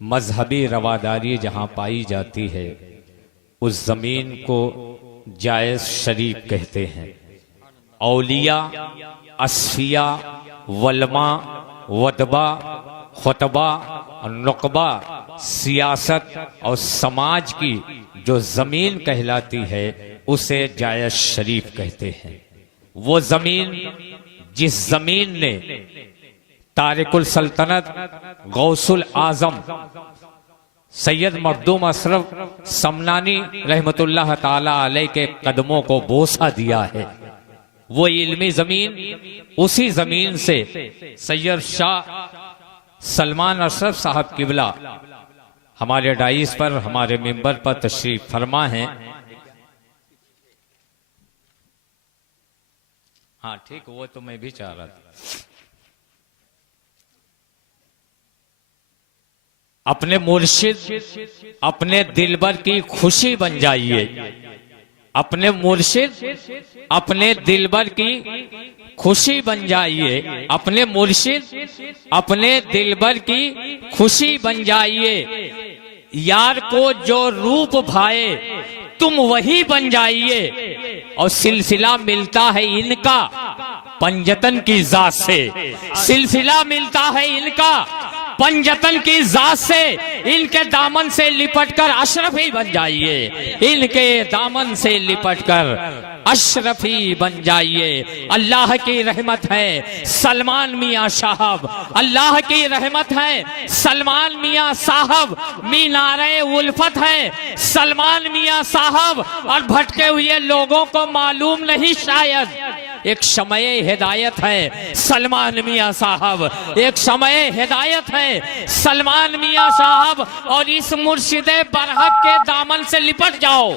मजहबी रवादारी जहां पाई जाती है उस जमीन को जायज शरीफ कहते हैं। औलिया, अस्फिया, वलमा, वदबा, खुतबा, नुकबा, सियासत और समाज की जो जमीन कहलाती है उसे जायज शरीफ कहते हैं। वो जमीन जिस जमीन ने तारिकुल सल्तनत गौसुल आजम सैयद मखदूम अशरफ समनानी रहमतुल्लाह ताला अलैह के कदमों को बोसा दिया है, वो इल्मी जमीन, उसी जमीन से सैयद शाह सलमान अशरफ साहब किबला हमारे डाइस पर, हमारे मिंबर पर तशरीफ फरमा है। हाँ ठीक, वो तो मैं भी चाह रहा था। अपने मुर्शिद, अपने दिलबर की खुशी बन जाइए। अपने मुर्शिद, अपने दिलबर की खुशी बन जाइए। अपने मुर्शिद, अपने दिलबर की खुशी बन जाइए। यार को जो रूप भाए तुम वही बन जाइए। और सिलसिला मिलता है इनका पंजतन की जात से, सिलसिला मिलता है इनका पंजतन की जात से। इनके दामन से लिपटकर अशरफी बन जाइए, इनके दामन से लिपटकर अशरफी बन जाइए। अल्लाह की रहमत है सलमान मियाँ साहब, अल्लाह की रहमत है सलमान मियाँ साहब। मीनारे उल्फत है सलमान मियाँ साहब। और भटके हुए लोगों को मालूम नहीं शायद एक समय हिदायत है सलमान मियां साहब, एक समय हिदायत है सलमान मियां साहब। और इस मुर्शिदे बरहक के दामन से लिपट जाओ।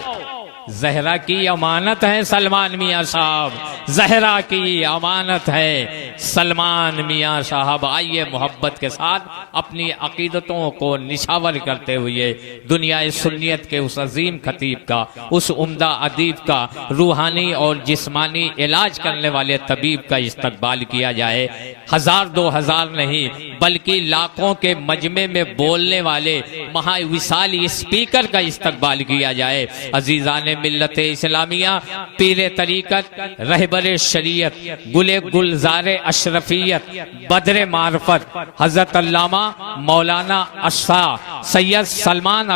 जहरा की अमानत है सलमान मियां साहब, जहरा की अमानत है सलमान मियां साहब। आइए मोहब्बत के साथ अपनी अकीदतों को निछावर करते हुए दुनिया सुन्नियत के उस अजीम खतीब का, उस उम्दा अदीब का, रूहानी और जिस्मानी इलाज करने वाले तबीब का इस्तकबाल किया जाए। 1000-2000 नहीं बल्कि लाखों के मजमे में बोलने वाले महाविशाल स्पीकर का इस्तकबाल किया जाए। अजीजान मिल्लत इस्लामिया, पीरे तरीकत, रहबरे शरीयत, गुले गुलजारे अशरफियत, बदरे मार्फत हजरत अल्लामा मौलाना अशा सैयद सलमान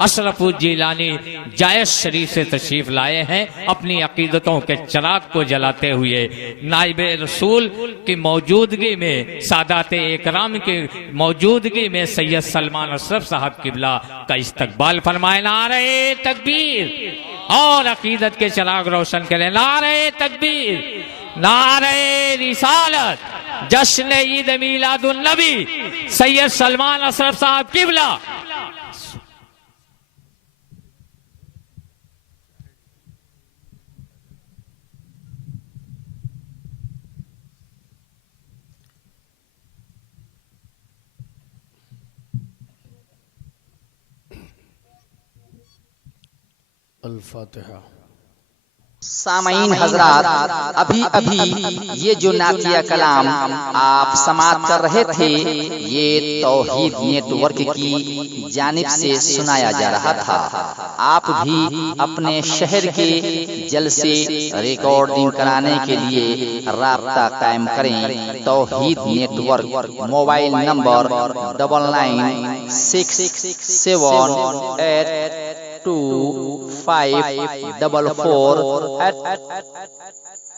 अशरफ जिलानी जायज शरीफ से तशरीफ लाए हैं। अपनी अकीदतों के चिराग को जलाते हुए नाइब रसूल की मौजूदगी में, सादात एकराम की मौजूदगी में सैयद सलमान अशरफ साहब किबला का इस्तकबाल फरमाए। नारे तकबीर और अकीदत के चिराग रोशन करें। नारे तकबीर, नारे रिसालत, जश्न ईद मिलादुन नबी सैयद सलमान अशरफ साहब किबला। अल-फातिहा। सामईन हजरात, अभी अभी ये जो नातिया कलाम आप समाप्त कर रहे थे, ये तौहीद नेटवर्क की जानिब से सुनाया जा रहा था। आप भी अपने शहर के जलसे रिकॉर्डिंग कराने के लिए राब्ता कायम करें। तौहीद नेटवर्क, मोबाइल नंबर 9967825444